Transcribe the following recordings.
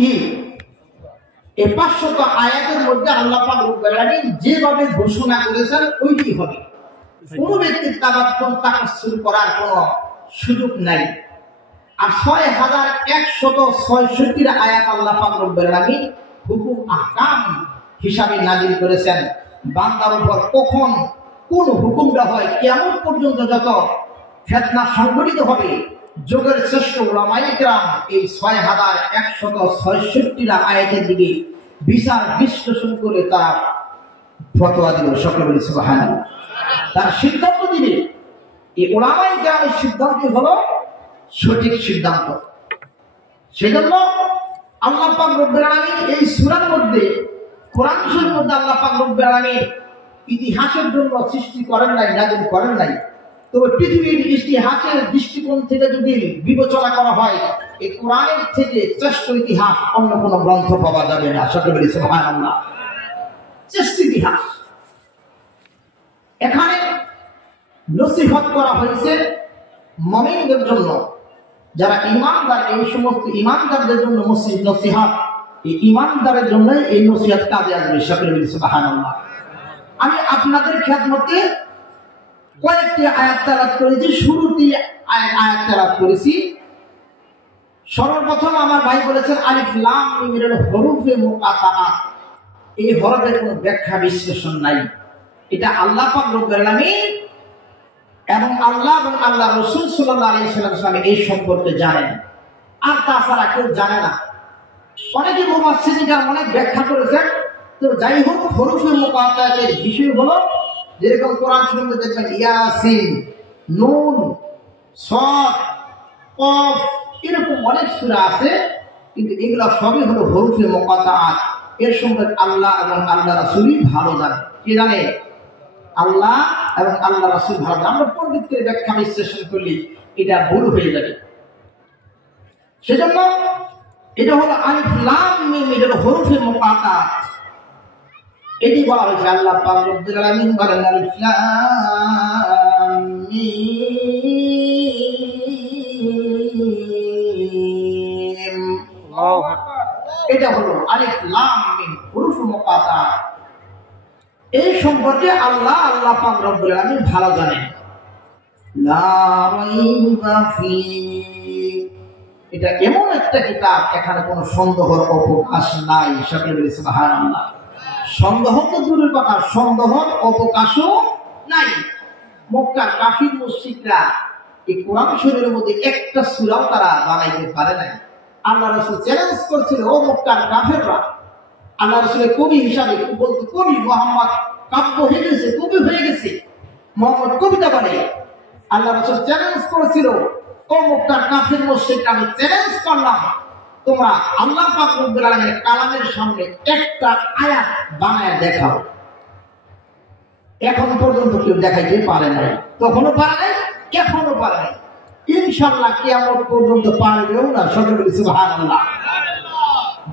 কি এই 500 আয়াতের মধ্যে আল্লাহ পাক রব্বুল আলামিন যেভাবে ঘোষণা করেছেন ওইটাই হবে। কোনো ব্যক্তির তাবাত্তুল তাকাসসুর করার কোনো সুযোগ নাই। আর 6166 আয়াত আল্লাহ পাক রব্বুল আলামিন হুকুম আহকাম হিসাবে নাযিল করেছেন। বান্দার উপর কখন কোন হুকুমটা হয় কিয়ামত পর্যন্ত যত ফিতনা সংঘটিত হবে, যুগের শ্রেষ্ঠ উলামায়ে কেরাম এই 6166 আয়াতের দিকে বিচার বিশ্লেষণ করে তারা ফতোয়া দিল। সকলে বলি সুবহানাল্লাহ। তার সিদ্ধান্ত দিবে। এই উলামায়ে কেরামের সিদ্ধান্ত হলো সঠিক সিদ্ধান্ত। সেজন্য আল্লাহ পাক রব্বুল আলামিন এই সূরার মধ্যে, কোরআন শরীফের মধ্যে আল্লাহ পাক রব্বুল আলামিন ইতিহাসের জন্য সৃষ্টি করেন নাই, নাযিল করেন নাই। তবে পৃথিবীর ইতিহাসের দৃষ্টিকোণ থেকে যদি বিবেচনা করা হয়, এই কোরআনের থেকে শ্রেষ্ঠ ইতিহাস অন্য কোনো গ্রন্থ পাওয়া যাবে না। সকলে বলি সুবহানাল্লাহ। শ্রেষ্ঠ ইতিহাস। এখানে নসিহত করা হয়েছে মুমিনদের জন্য, যারা ঈমানদার, এই সমস্ত ঈমানদারদের জন্য নসিহত, এই ঈমানদারের জন্য এই নসিহত কাজে আসবে। সকলে বলি সুবহানাল্লাহ। আমি আপনাদের খেদমতে কয়েকটি আয়াত তেলাওয়াত করেছি। শুরুতে আয়াত তেলাওয়াত করেছি। সর্বপ্রথম আমার ভাই বলেছেন আলিফ লাম মিম এর হরফে মুকাতাআত। এই হরফের কোনো ব্যাখ্যা বিশ্লেষণ নাই। এটা আল্লাহ পাক রব্বুল আলামিন এবং আল্লাহ এবং আল্লাহ রাসূল সাল্লাল্লাহু আলাইহি ওয়াসাল্লাম এই সম্পর্কে জানেন, আর তাছাড়া কেউ জানে না। অনেকে মুফাসসিররা অনেক ব্যাখ্যা করেছেন। তো যাই হোক, হরফে মুকাতাআতের বিষয় হলো, যেরকম কোরআন শরীফে দেখবেন ইয়াসিন, নুন, সাদ, কফ, এরকম অনেক সূরা আছে, কিন্তু এগুলো সবই হলো হরফে মুকাতাআত। এর সম্পর্কে আল্লাহ এবং আল্লাহ রাসূলই ভালো জানে। কে জানে? আল্লাহ এবং আল্লাহ রাসূল ভালো জানে। আমরা পণ্ডিতদের ব্যাখ্যা বিশ্লেষণ করলে এটা ভুল হয়ে যাবে। সেজন্য এটা হলো আলিফ লাম মিম এর হরফে মুকাতাআত। এটি বলা হয়েছে আল্লাহ পাক রব্বুল আলামিন বলেন আলিফ লাম মিম। এটা হলো আলিফ লাম মিম হুরুফে মুকাতাআত। এই সম্পর্কে আল্লাহ পাক রব্বুল আলামিন ভালো জানেন। লা রাইবা ফি, এটা এমন একটা কিতাব এখানে কোনো সন্দেহের অবকাশ নাই। সকলে বলি সুবহানাল্লাহ। সন্দেহ তো দূরের কথা, সন্দেহের অবকাশও নাই। মক্কার কাফির মুশরিকরা এই কোরআন শরীফের মধ্যে একটা সূরাও তারা বানাইতে পারে নাই। আল্লাহ রাসূল চ্যালেঞ্জ করছিল, ও মক্কার কাফেররা। আল্লাহ রাসূলের কবি হিসাবে বলতো, কবি মুহাম্মদ কাব্য হয়ে গেছে, কবি হয়ে গেছে, মুহাম্মদ কবিতা বলে। আল্লাহ রাসূল চ্যালেঞ্জ করেছিল, ও মক্কার কাফির মুশরিক, আমি চ্যালেঞ্জ করলাম, তোমরা আল্লাহ পাক রব্বুল আলামিনের কালামের সামনে একটা আয়াত বানায় দেখাও। এখন পর্যন্ত কেউ দেখাইতে পারে নাই। তখনও পারে নাই, এখনো পারে নাই। ইনশাআল্লাহ কিয়ামত পর্যন্ত পারবেও না। সকলে বলি সুবহানাল্লাহ।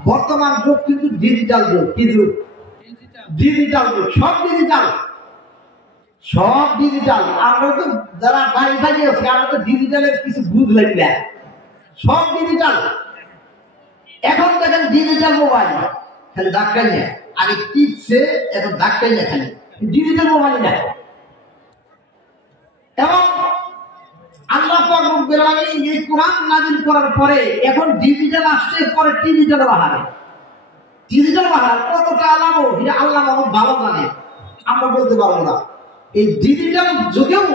বর্তমান যুগ কিন্তু ডিজিটাল যুগ। কি যুগ? ডিজিটাল যুগ। সব ডিজিটাল, সব ডিজিটাল। আমরা তো যারা বাড়ি বাড়ি আছি, আমরা তো ডিজিটালের কিছু বুঝলাম না। সব ডিজিটাল। এখন দেখেন ডিজিটাল মোবাইল, খালি ডাক্তার নেই, আগে টিপছে, এখন ডাক্তার নেই, খালি ডিজিটাল মোবাইল নেই। এবং আল্লাহ পাক রব্বুল আলামিন এই কোরআন নাযিল করার পরে এখন ডিজিটাল আসছে, পরে ডিজিটাল বাহারে। ডিজিটাল বাহার কতটা লাভ, এটা আল্লাহ মাহমুদ ভালো জানে, আমরা বলতে পারবো না। এই ডিজিটাল যুগেও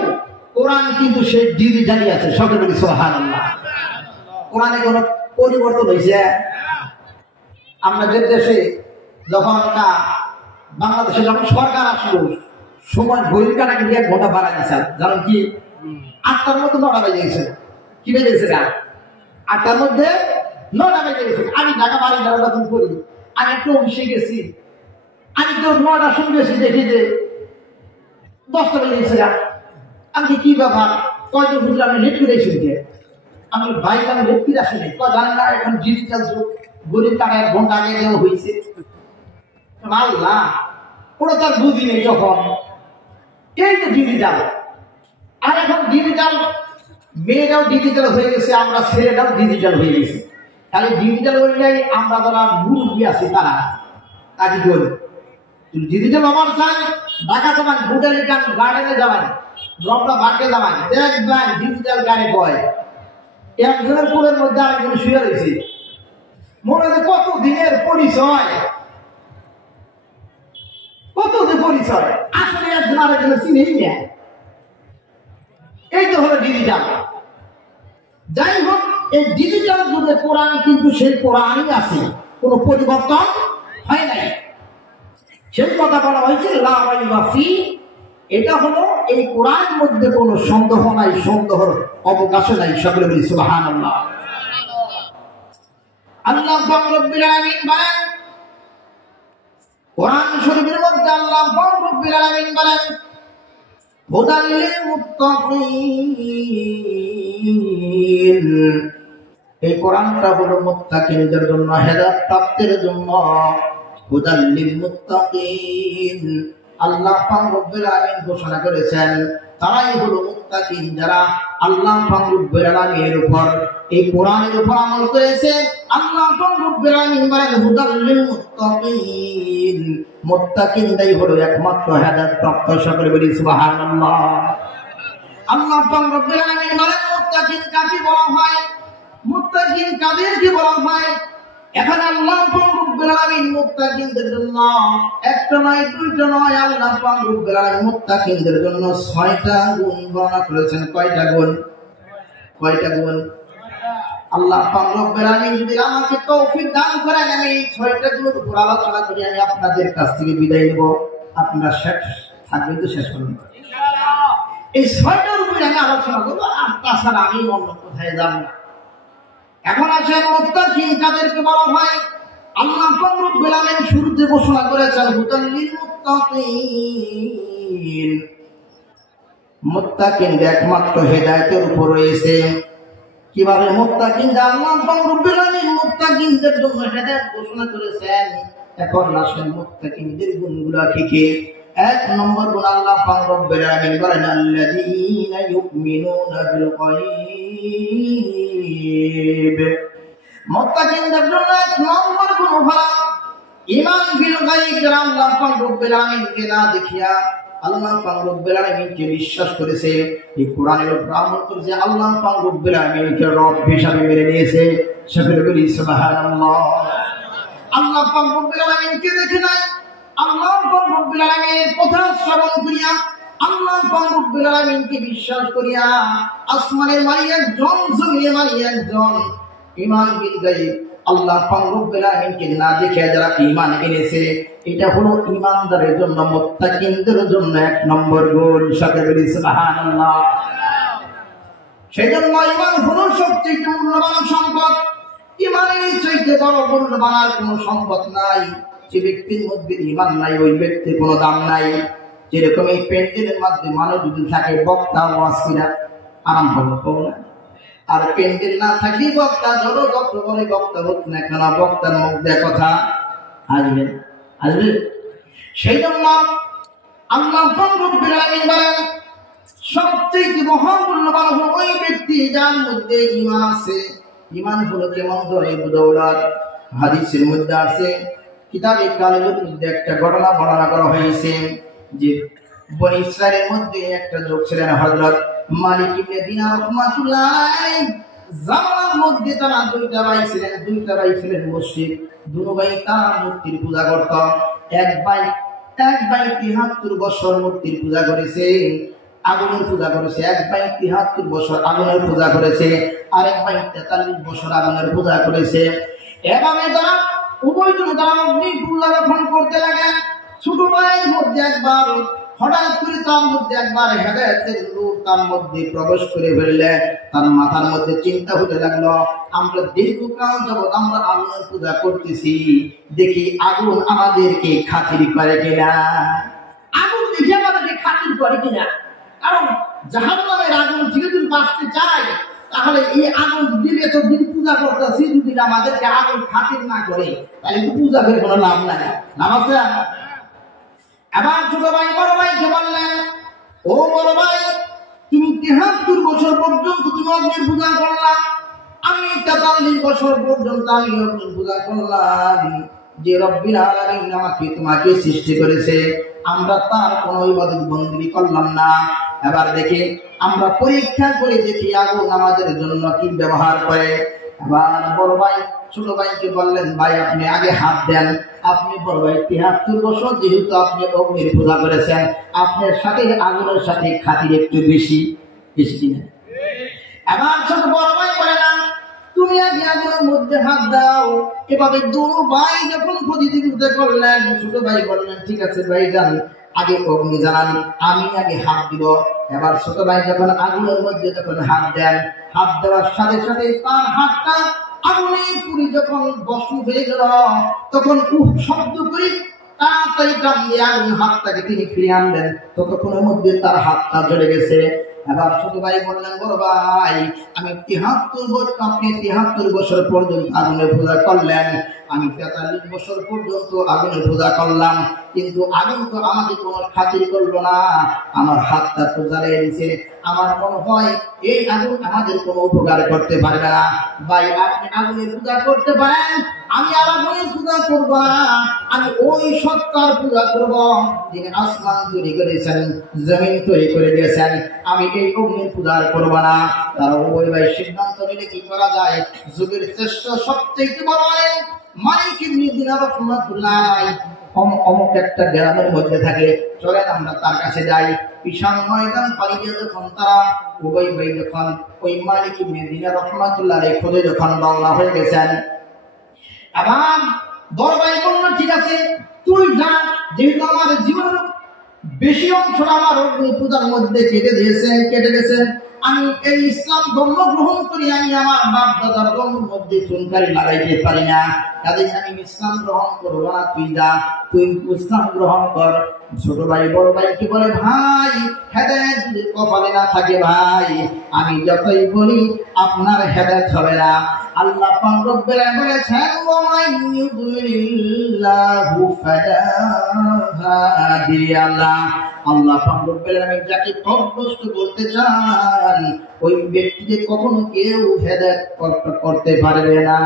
কোরআন কিন্তু সেই ডিজিটালই আছে। সকলে বলি সুবহানাল্লাহ। কোরআনে কোনো পরিবর্তন হয়েছে? আমাদের দেশে যখন বাংলাদেশে যখন সরকার আসলো, সময় ঘড়ির কাটাকে 1 ঘন্টা বাড়া দিয়েছে। জানেন কি? 8টার মধ্যে 9টা বেজে গেছে। কি বেজে গেছে? 8টার মধ্যে 9টা বেজে গেছে। আমি ঢাকা বাড়ি যারা যখন করি, আমি একটু অফিসে গেছি, আমি তো 9টা শুনতেছি, দেখি যে 10টা বেজে গেছে। আমি কি ব্যাপার, কয়জন বুঝলে আমি লেট করে এসেছি। আমি ভাই, আমি লেট করে আসিনি। জানেন না এখন ডিজিটাল যুগ, ঘড়ির কাটা 1 ঘন্টা আগে দেওয়া হয়েছে। আল্লাহ, ওরা তার বুঝি নেই যখন। এই তো ডিজিটাল। আর এখন ডিজিটাল, মেয়েরাও ডিজিটাল হয়ে গেছে, আমরা ছেলেরাও ডিজিটাল হয়ে গেছে। খালি ডিজিটাল ওইটাই আমরা যারা মুরব্বী আছি তারা কাজী করি। ডিজিটাল আমার চাই ঢাকা যাবেন বুটালিকান গার্ডেনে যাবেন, রমনা বাঁকে যাবেন, দেখবেন ডিজিটাল গাড়ি বয় একজনের কোলের মধ্যে আরেকজন শুয়ে রয়েছে। মনে হয় কত দিনের পরিচয়, কত যে পরিচয়, আসলে একজন আরেকজনের চিনেই না। এই তো হলো ডিজিটাল। যাই হোক, এই ডিজিটাল যুগে কোরআন কিন্তু সেই কোরআনই আছে, কোনো পরিবর্তন হয় নাই। সেই কথা বলা হয়েছে লা রাইবা ফি, এটা হলো এই কোরআনের মধ্যে কোনো সন্দেহ নাই, সন্দেহের অবকাশ নাই। সকলে বলি সুবহানাল্লাহ। আল্লাহ রাব্বুল আলামিন বলেন কোরআন শরীফের মধ্যে, আল্লাহ রাব্বুল আলামিন বলেন হুদাল লিল মুত্তাকিন, এই কোরআনটা হলো মুত্তাকিনদের জন্য, হেদায়েত প্রাপ্তের জন্য। হুদাল লিল মুত্তাকিন, আল্লাহ পাক রব্বুল আলামিন ঘোষণা করেছেন তারাই হলো মুত্তাকিন, যারা আল্লাহ পাক রব্বুল আলামিনের উপর, এই কোরআনের উপর আমল করেছে। আল্লাহ পাক রব্বুল আলামিন বলেন হুদাল লিল মুত্তাকিন, মুত্তাকিনরাই হলো একমাত্র হেদায়েত প্রাপ্ত। সকলে বলি সুবহানাল্লাহ। আল্লাহ পাক রব্বুল আলামিন বলেন মুত্তাকিন কাকে বলা হয়, মুত্তাকিন কাদেরকে বলা হয়। এখানে আল্লাহ পাক রব্বুল আলামিন মুত্তাকিনদের জন্য একটা নয় দুইটা নয়, আল্লাহ পাক রব্বুল আলামিন মুত্তাকিনদের জন্য 6টা গুণ বর্ণনা করেছেন। কয়টা গুণ? কয়টা গুণ? আল্লাহ পাক রব্বুল আলামিন যদি আমাকে তৌফিক দান করেন, আমি এই 6টা গুণের উপর আলোচনা করি, আমি আপনাদের কাছ থেকে বিদায় নেব। আপনারা শেষ থাকবেন তো শেষ করুন ইনশাআল্লাহ। এই 6টার উপরে আমি আলোচনা করব, আর তাছাড়া আমি অন্য কোথায় যাব না। এখন আসে মুত্তাকিন কাদেরকে বলা হয়। আল্লাহ পাক রব্বুল আলামিন শুরুতে ঘোষণা করেছেন হুদাল লিল মুত্তাকিন, মুত্তাকিন একমাত্র হেদায়েতের উপর রয়েছে। কিভাবে মুত্তাকিন? আল্লাহ পাক রব্বুল আলামিন মুত্তাকিনদের জন্য হেদায়েত ঘোষণা করেছেন। এখন আসেন মুত্তাকিনদের গুণগুলো কি কি। 1 নম্বর গুণ, আল্লাহ পাক রব্বুল আলামিন বলেন আল্লাযীনা ইউমিনুনা বিল গায়ব, মুত্তাকিনদের জন্য 1 নম্বর গুণ হলো ঈমান বিল গায়ব। যারা আল্লাহ পাক রব্বুল আলামিনকে না দেখিয়া আল্লাহ পাক রব্বুল আলামিনকে বিশ্বাস করেছে, এই কোরআনের ব্রাহ্মণ করেছে, আল্লাহ পাক রব্বুল আলামিনকে রব হিসাবে মেনে নিয়েছে। সকলে বলি সুবহানাল্লাহ। আল্লাহ পাক রব্বুল আলামিনকে দেখে নাই, আল্লাহ পাক রব্বুল আলামিনের কথা শ্রবণ করিয়া, আল্লাহ পাক রব্বুল আলামিনকে বিশ্বাস করিয়া, আসমানের মালিক একজন, জমিনের মালিক একজন, ঈমান বিল গায়ব, আল্লাহ পাক রব্বুল আলামিনকে না দেখে যারা ঈমান এনেছে, এটা হলো ঈমানদারের জন্য, মুত্তাকিনদের জন্য 1 নম্বর গুণ। সকলে বলি সুবহানাল্লাহ। সেজন্য ঈমান হলো সবচেয়ে মূল্যবান সম্পদ। ঈমানের চাইতে বড় মূল্যবান আর কোনো সম্পদ নাই। যে ব্যক্তির মধ্যে ঈমান নাই, ওই ব্যক্তির কোনো দাম নাই। যেরকম এই প্যান্ডেলের মধ্যে মানুষ যদি থাকে, বক্তা ওয়াসিরা আরাম হবে না, আর প্যান্ডেল না থাকলে বক্তা ধরো যত বলে বক্তা হোক না কেন, বক্তার মধ্যে কথা আসবে আসবে। সেই জন্য আল্লাহ রব্বুল আলামিন বলেন সবচেয়ে মহামূল্যবান হলো ওই ব্যক্তি যার মধ্যে ঈমান আছে। ঈমান হলো কেমন ধরে দৌলত। হাদিসের মধ্যে আছে, কিতাবে কালের মধ্যে একটা ঘটনা বর্ণনা করা হয়েছে যে বনী ইসরাইলের মধ্যে একটা লোক ছিলেন হযরত মালিক ইবনে দিনার রাহমাতুল্লাহ আলাইহি। জামানার মধ্যে তারা 2টা ভাই ছিলেন মুশরিক। 2 ভাই তারা মূর্তির পূজা করত। এক ভাই 73 বছর মূর্তির পূজা করেছে, আগুনের পূজা করেছে। এক ভাই 73 বছর আগুনের পূজা করেছে, আরেক ভাই 43 বছর আগুনের পূজা করেছে। এভাবে তারা উভয়জন তারা অগ্নির পূজা যখন করতে লাগলেন, ছোট ভাইয়ের মধ্যে একবার হঠাৎ করে তার মধ্যে একবার হেদায়েতের নূর তার মধ্যে প্রবেশ করে ফেললে, তার মাথার মধ্যে চিন্তা হতে লাগলো, আমরা দীর্ঘকাল যাবৎ আমরা আগুনের পূজা করতেছি, দেখি আগুন আমাদেরকে খাতির করে কিনা, আগুন দেখে আমাদেরকে খাতির করে কিনা। কারণ জাহান্নামের আগুন থেকে যদি বাঁচতে চাই, তাহলে এই আগুন যদি এতদিন পূজা করতেছি, যদি আমাদেরকে আগুন খাতির না করে, তাহলে পূজা করে কোনো লাভ নাই। লাভ আছে? আবার ছোট ভাই বড় ভাইকে বললেন, ও বড় ভাই, তুমি 73 বছর পর্যন্ত তুমি অগ্নির পূজা করলা, আমি 43 বছর পর্যন্ত আমি পূজা করলাম যে রব্বিল আলামিন আমাকে তোমাকে সৃষ্টি করেছে, আমরা তার কোনো ইবাদত বন্দেগী করলাম না। এবার দেখি আমরা পরীক্ষা করে দেখি আগুন আমাদের জন্য কি ব্যবহার করে। আবার বড় ভাই ছোট ভাইকে বললেন, ভাই আপনি আগে হাত দেন। আপনি বড় ভাই 73 বছর যেহেতু আপনি অগ্নির পূজা করেছেন, আপনার সাথে আগুনের সাথে খাতির একটু বেশি কিনা? এবার ছোট বড় ভাই বলে না, তুমি আগে আগুনের মধ্যে হাত দাও। এভাবে দুই ভাই যখন প্রতিযোগিতা করলেন, ছোট ভাই বললেন, ঠিক আছে ভাই যান, আগে অগ্নি জ্বালান, আমি আগে হাত দিব। এবার ছোট ভাই যখন আগুনের মধ্যে যখন হাত দেন, হাত দেওয়ার সাথে সাথে তার হাতটা আগুনে পুড়ে যখন ভস্ম হয়ে গেল, তখন শব্দ করে তাড়াতাড়ি টান দিয়ে আগুন হাতটাকে তিনি ফিরিয়ে আনলেন। ততক্ষণের মধ্যে তার হাতটা জ্বলে গেছে। এবার ছোট ভাই বললেন, বড় ভাই আমি 73 বছর পর্যন্ত আগুনের পূজা করলেন, আমি 43 বছর পর্যন্ত আগুনের পূজা করলাম, কিন্তু আগুন তো আমাকে কোনো খাতির করলো না, আমার হাতটা তো জ্বালিয়ে দিয়েছে। আমার মনে হয় এই আগুন আমাদের কোনো উপকার করতে পারবে না। ভাই আপনি আগুনের পূজা করতে পারেন, আমি আর আগুনের পূজা করব না, আমি ওই সত্তার পূজা করব যিনি আসমান তৈরি করেছেন, জমিন তৈরি করে দিয়েছেন। আমি এই অগ্নির পূজা করব না। তারা ওই ভাই সিদ্ধান্ত নিলে কি করা যায়? যুগের শ্রেষ্ঠ সবচেয়ে বড় আলেম মালিক ইবনে দিনার রাহমাতুল্লাহ আলাইহি অমুক একটা গ্রামের মধ্যে থাকে, চলেন আমরা তার কাছে যাই। বিশাল ময়দান পাড়িয়ে যখন তারা উভয় ভাই যখন ওই মালিক ইবনে দিনার রাহমাতুল্লাহ আলাইহি খোঁজে যখন রওনা হয়ে গেছেন, আবার বড় ভাই বলল, ঠিক আছে তুই যা, যেহেতু আমার জীবনের বেশি অংশটা আমার অগ্নি পূজার মধ্যে কেটে গেছে, আমি এই ইসলাম ধর্ম গ্রহণ করি, আমি আমার বাপ দাদার ধর্মের মধ্যে চুনকারি লাগাইতে পারি না, কাজে আমি ইসলাম গ্রহণ করবো না, তুই যা, তুই ইসলাম গ্রহণ কর। ছোট ভাই বড় ভাইকে বলে, ভাই হেদায়েত যদি কপালে না থাকে ভাই, আমি যতই বলি আপনার হেদায়েত হবে না। আল্লাহ পাক রব্বুল আলামিন বলেছেন, ওয়া মান ইউদ্রিল্লাহু ফালা হাদিয়া লাহু। আল্লাহ পাক রব্বুল আলামিন যাকে পথভ্রষ্ট করতে চান, ওই ব্যক্তিকে কখনো কেউ হেদায়েত করতে পারবে না।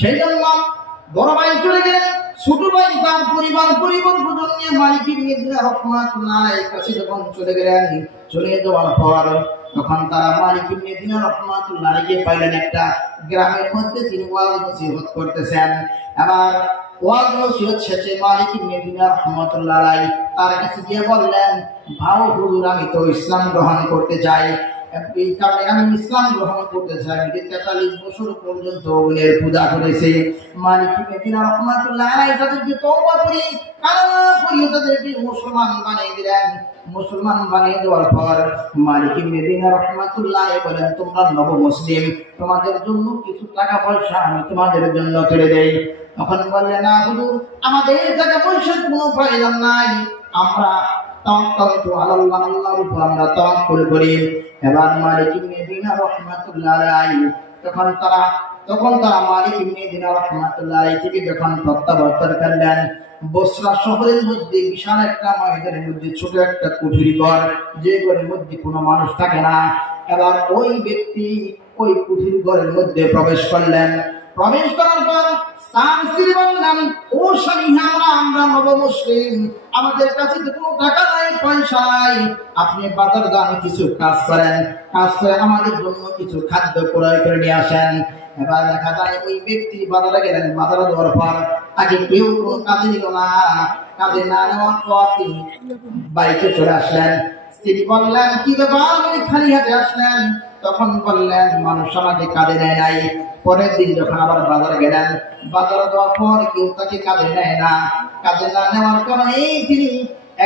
সেই জন্য বড় ভাই চলে গেলেন, ছোট ভাই তার পরিবর্তন নিয়ে মালিক ইবনে দিনার রাহমাতুল্লাহ আলাইহির কাছে যখন চলে গেলেন, চলে যাওয়ার পর তখন তারা মালিক ইবনে দিনার রাহমাতুল্লাহ আলাইহিকে পাইলেন একটা গ্রামের মধ্যে তিনি ওয়াজ নসিহত করতেছেন। আবার ওয়াজ নসিহত শেষে মালিক ইবনে দিনার রাহমাতুল্লাহ আলাইহি তার কাছে গিয়ে বললেন, ভাও হুজুর আমি তো ইসলাম গ্রহণ করতে চাই, এই কারণে আমি ইসলাম গ্রহণ করতে চাই, আমি 43 বছর পর্যন্ত অগ্নির পূজা করেছি। মালিক ইবনে দিনার রাহমাতুল্লাহ আলাইহি তাদেরকে তওবা করে কালেমা পড়িয়ে তাদেরকে মুসলমান বানিয়ে দিলেন। মুসলমান বানিয়ে দেওয়ার পর মালিক ইবনে দিনার রাহমাতুল্লাহ আলাইহি বলেন, তোমরা নব মুসলিম, তোমাদের জন্য কিছু টাকা পয়সা আমি তোমাদের জন্য তুলে দেই। তখন বললেন, না হুজুর আমাদের টাকা পয়সার কোনো প্রয়োজন নাই, আমরা তাওয়াক্কালতু আলাল্লাহ, আল্লাহর উপর আমরা তাওয়াক্কুল করি। এবার মালিক ইবনে দিনার রাহমাতুল্লাহ আলাইহি তখন তারা মালিক ইবনে দিনার রাহমাতুল্লাহ আলাইহি থেকে যখন প্রত্যাবর্তন করলেন, বসরা শহরের মধ্যে বিশাল একটা ময়দানের মধ্যে ছোট একটা কুঠির ঘর, যে ঘরের মধ্যে কোনো মানুষ থাকে না। এবার ওই ব্যক্তি ওই কুঠির ঘরের মধ্যে প্রবেশ করলেন। প্রবেশ করার পর তার স্ত্রী বললেন, ও স্বামী, আমরা নব মুসলিম, আমাদের কাছে তো কোনো টাকা নাই, পয়সা নাই, আপনি বাজার যান, কিছু কাজ করেন, কাজ করে আমাদের জন্য কিছু খাদ্য ক্রয় করে নিয়ে আসেন। এবার দেখা যায় ওই ব্যক্তি বাজারে গেলেন, বাজারে যাওয়ার পর তাকে কেউ কোনো কাজে নিল না, কাজে না নেওয়ার পর তিনি বাড়িতে চলে আসলেন। স্ত্রী বললেন, কি ব্যাপার আপনি খালি হাতে আসলেন? তখন বললেন, মানুষ আমাকে কাজে নেয় নাই। পরের দিন যখন আবার বাজারে গেলেন, বাজারে যাওয়ার পর কেউ তাকে কাজে নেয় না, কাজে না নেওয়ার কারণে তিনি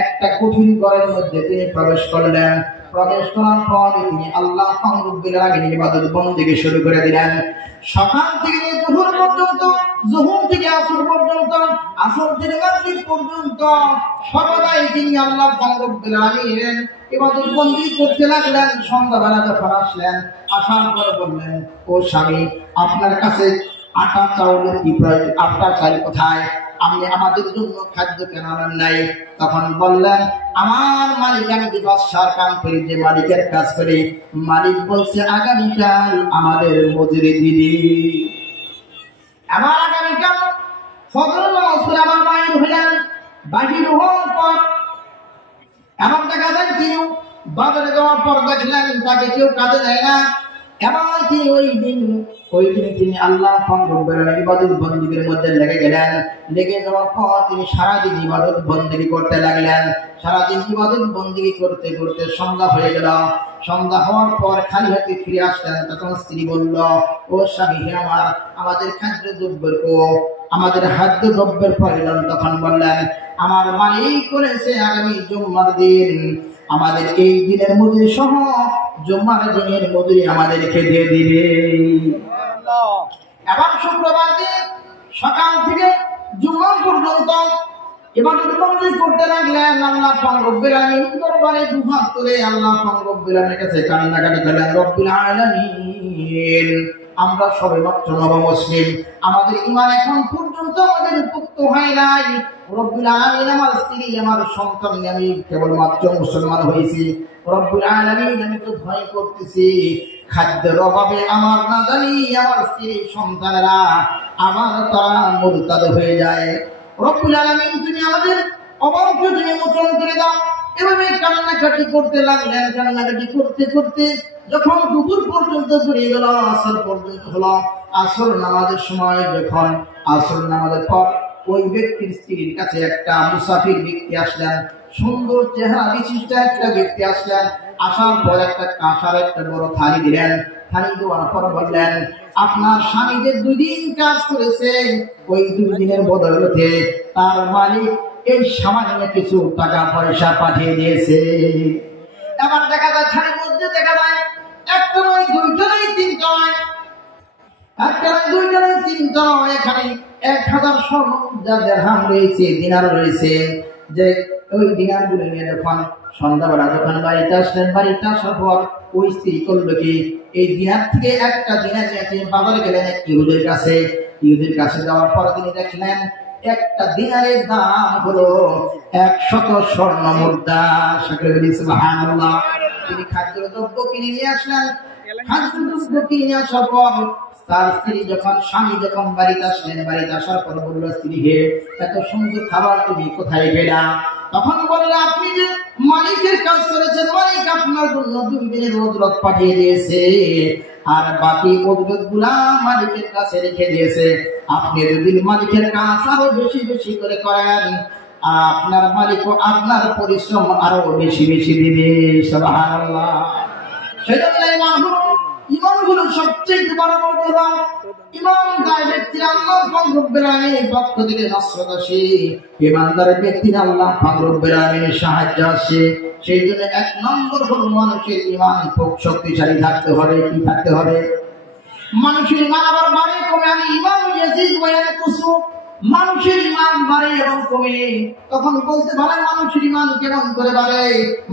একটা কুঠির ঘরের মধ্যে তিনি প্রবেশ করলেন। প্রবেশ করার পর তিনি আল্লাহ রব্বুল আলামিনের ইবাদত বন্দেগী শুরু করে দিলেন। সকাল থেকে দুপুর পর্যন্ত, জোহর থেকে আসর পর্যন্ত, আসর থেকে মাগরিব পর্যন্ত সর্বদাই তিনি আল্লাহ রব্বুল আলামিনের ইবাদত বন্দেগী করতে লাগলেন। সন্ধ্যাবেলা যখন আসলেন, আসার পর বললেন, ও স্বামী, আপনার কাছে আটা চাউলের কি প্রয়োজন? আটা চাল কোথায়? আপনি আমাদের জন্য খাদ্য কেন আনেন নাই? তখন বললেন, আমার মালিক, আমি যে বাদশার কাম করি, যে মালিকের কাজ করি, মালিক বলছে আগামীকাল আমাদের মজুরি দিবি। আমার আগামীকাল ফজর নামাজ পড়ে আমার বাইর হলেন। বাহির হওয়ার পর এমন দেখা যায় তিনি বাজারে যাওয়ার পর দেখলেন তাকে কেউ কাজে দেয় না। এবার তিনি ওই দিনে তিনি আল্লাহ ইবাদত বন্দেগীর মধ্যে লেগে গেলেন। লেগে যাওয়ার পর তিনি সারাদিন ইবাদত বন্দেগী করতে লাগলেন। সারাদিন ইবাদত বন্দেগী করতে করতে সন্ধ্যা হয়ে গেল। সন্ধ্যা হওয়ার পর খালি হাতে ফিরে আসলেন। তখন স্ত্রী বলল, ও স্বামী, আমাদের খাদ্য দ্রব্যের আমাদের খাদ্য দ্রব্যের প্রয়োজন। তখন বললেন, আমার মালিক করেছে আগামী জুম্মার দিন আমাদের এই দিনের মজুরি সহ জুম্মার দিনের মজুরি আমাদেরকে দিয়ে দিবে। এবার শুক্রবার দিন সকাল থেকে জুম্মা পর্যন্ত ইবাদত বন্দেগী করতে লাগলেন। আল্লাহ পাক রব্বুল আলামিন দরবারে দুহাত তুলে আল্লাহ পাক রব্বুল আলামিনের কাছে কান্নাকাটি করলেন, রব্বুল আলামিন, আমরা সবেমাত্র নবমুসলিম, আমাদের ঈমান এখন পর্যন্ত আমাদের পুক্ত হয় নাই। রব্বুল আলামিন, আমার স্ত্রী, আমার সন্তান, আমি কেবলমাত্র মুসলমান হয়েছি। রব্বুল আলামিন, আমি তো ভয় করতেছি খাদ্যের অভাবে আমার না জানি আমার স্ত্রী সন্তানেরা আমার তারা মুরতাদ হয়ে যায়। রব্বুল আলামিন, তুমি আমাদের অভাবকে তুমি মোচন করে দাও। এভাবে কান্নাকাটি করতে লাগলেন। কান্নাকাটি করতে করতে যখন দুপুর পর্যন্ত ঘুরিয়ে গেল, আসর পর্যন্ত হলো। আসর নামাজের সময় যখন আসর নামাজের পর ওই ব্যক্তির স্ত্রীর কাছে একটা মুসাফির ব্যক্তি আসলেন, সুন্দর চেহারা বিশিষ্ট একটা ব্যক্তি আসলেন। আসার পর একটা কাঁসার একটা বড় থালি দিলেন। থালি দেওয়ার পর বললেন, আপনার স্বামী যে 2 দিন কাজ করেছে, ওই 2 দিনের বদৌলতে তার মালিক এই সামান্য কিছু টাকা পয়সা পাঠিয়ে দিয়েছে। এবার দেখা যায় থালির মধ্যে দেখা যায় একটা নয়, 2টা নয়, 3টা নয়, একটা নয়, 2টা নয়, 3টা নয়, এখানে 1000 স্বর্ণ দিরহাম রয়েছে, দিনার রয়েছে। যে ওই দিনারগুলো নিয়ে যখন সন্ধ্যাবেলা যখন বাড়িতে আসলেন, বাড়িতে আসার পর ওই স্ত্রী করলো কি, এই দিনার থেকে একটা দিনার নিয়ে বাজারে গেলেন এক ইহুদির কাছে। ইহুদির কাছে যাওয়ার পর তিনি দেখলেন একটা দিনারের দাম হলো 100 স্বর্ণ মুদ্রা। সুবহানাল্লাহ। তিনি খাদ্যদ্রব্য কিনে নিয়ে আসলেন। খাদ্যদ্রব্য কিনে নিয়ে আসার পর তার স্ত্রী যখন স্বামী যখন বাড়িতে আসলেন, বাড়িতে আসার পর বলল, স্ত্রী হে, এত সুন্দর খাবার তুমি কোথায় পেলা? তখন বললে, আপনি যে মালিকের কাজ করেছেন, মালিক আপনার জন্য 2 দিনের উজরত পাঠিয়ে দিয়েছে, আর বাকি উজরত গুলা মালিকের কাছে রেখে দিয়েছে। আপনি যদি মালিকের কাজ আরো বেশি বেশি করে করেন, আপনার মালিকও আপনার পরিশ্রম আরো বেশি বেশি দিবে। সুবহানাল্লাহ। সেজন্য ইমানগুলো সবচেয়ে বড় মর্যাদা। ইমানদার ব্যক্তিরা আল্লাহ পাক রব্বুল আলামিনের পক্ষ থেকে নসরত আসে। ইমানদার ব্যক্তিরা আল্লাহ পাক রব্বুল আলামিনের সাহায্য আসে। সেই জন্য 1 নম্বর হলো মানুষের ইমান শক্তিশালী থাকতে হবে। কি থাকতে হবে? মানুষের ইমান আবার বাড়ে কমে। আমি ইমান ইয়াজিদ ওয়া ইয়ানকুসু, মানুষের ইমান বাড়ে এবং কমে। তখন বলতে পারে মানুষের ইমান কেমন করে বাড়ে?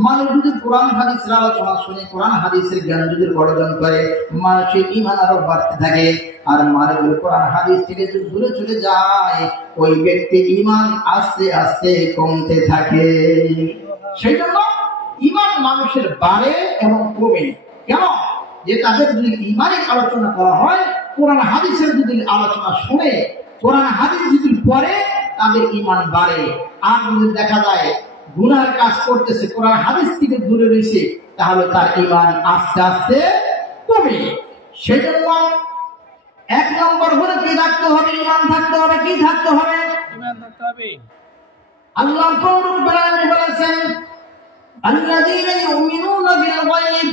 মানুষ যদি কোরআন হাদিসের আলোচনা শুনে, কোরআন হাদিসের জ্ঞান যদি অর্জন করে, মানুষের ইমান আরো বাড়তে থাকে। আর মানুষ কোরআন হাদিস থেকে যদি দূরে চলে যায়, ওই ব্যক্তি ইমান আস্তে আস্তে কমতে থাকে। সেই জন্য ইমান মানুষের বাড়ে এবং কমে। কেন? যে তাদের যদি ইমানের আলোচনা করা হয়, কোরআন হাদিসের যদি আলোচনা শুনে, কোরআন হাদিস যদি পড়ে, তাদের ইমান বাড়ে। আর যদি দেখা যায় গুনার কাজ করতেছে, কোরআন হাদিস থেকে দূরে রয়েছে, তাহলে তার ইমান আস্তে আস্তে কমে। সেজন্য 1 নম্বর হলো কি থাকতে হবে? ইমান থাকতে হবে। কি থাকতে হবে? ইমান থাকতে হবে। আল্লাহ রাব্বুল আলামিন বলেছেন, আল্লাযীনা ইউমিনুনা বিল গায়ব,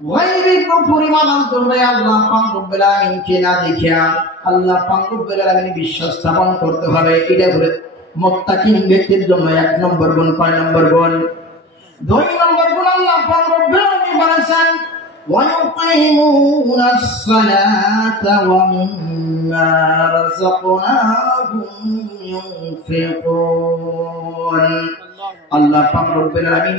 গায়বের উপরে ঈমান করবে। আল্লাহ পাক রব্বুল আলামিনকে না দেখিয়া আল্লাহ পাক রব্বুল আলামিন বিশ্বাস স্থাপন করতে হবে। এটা হলো মুত্তাকিন ব্যক্তির জন্য 1 নম্বর গুণ। 5 নম্বর গুণ? 2 নম্বর গুণ আল্লাহ পাক রব্বুল আলামিন বলেছেন, ওয়া ইউকিমুনাস সালাতা ওয়া মিম্মা রাযাকনাহুম ইউনফিকুন। আল্লাহ পাক রব্বুল আলামিন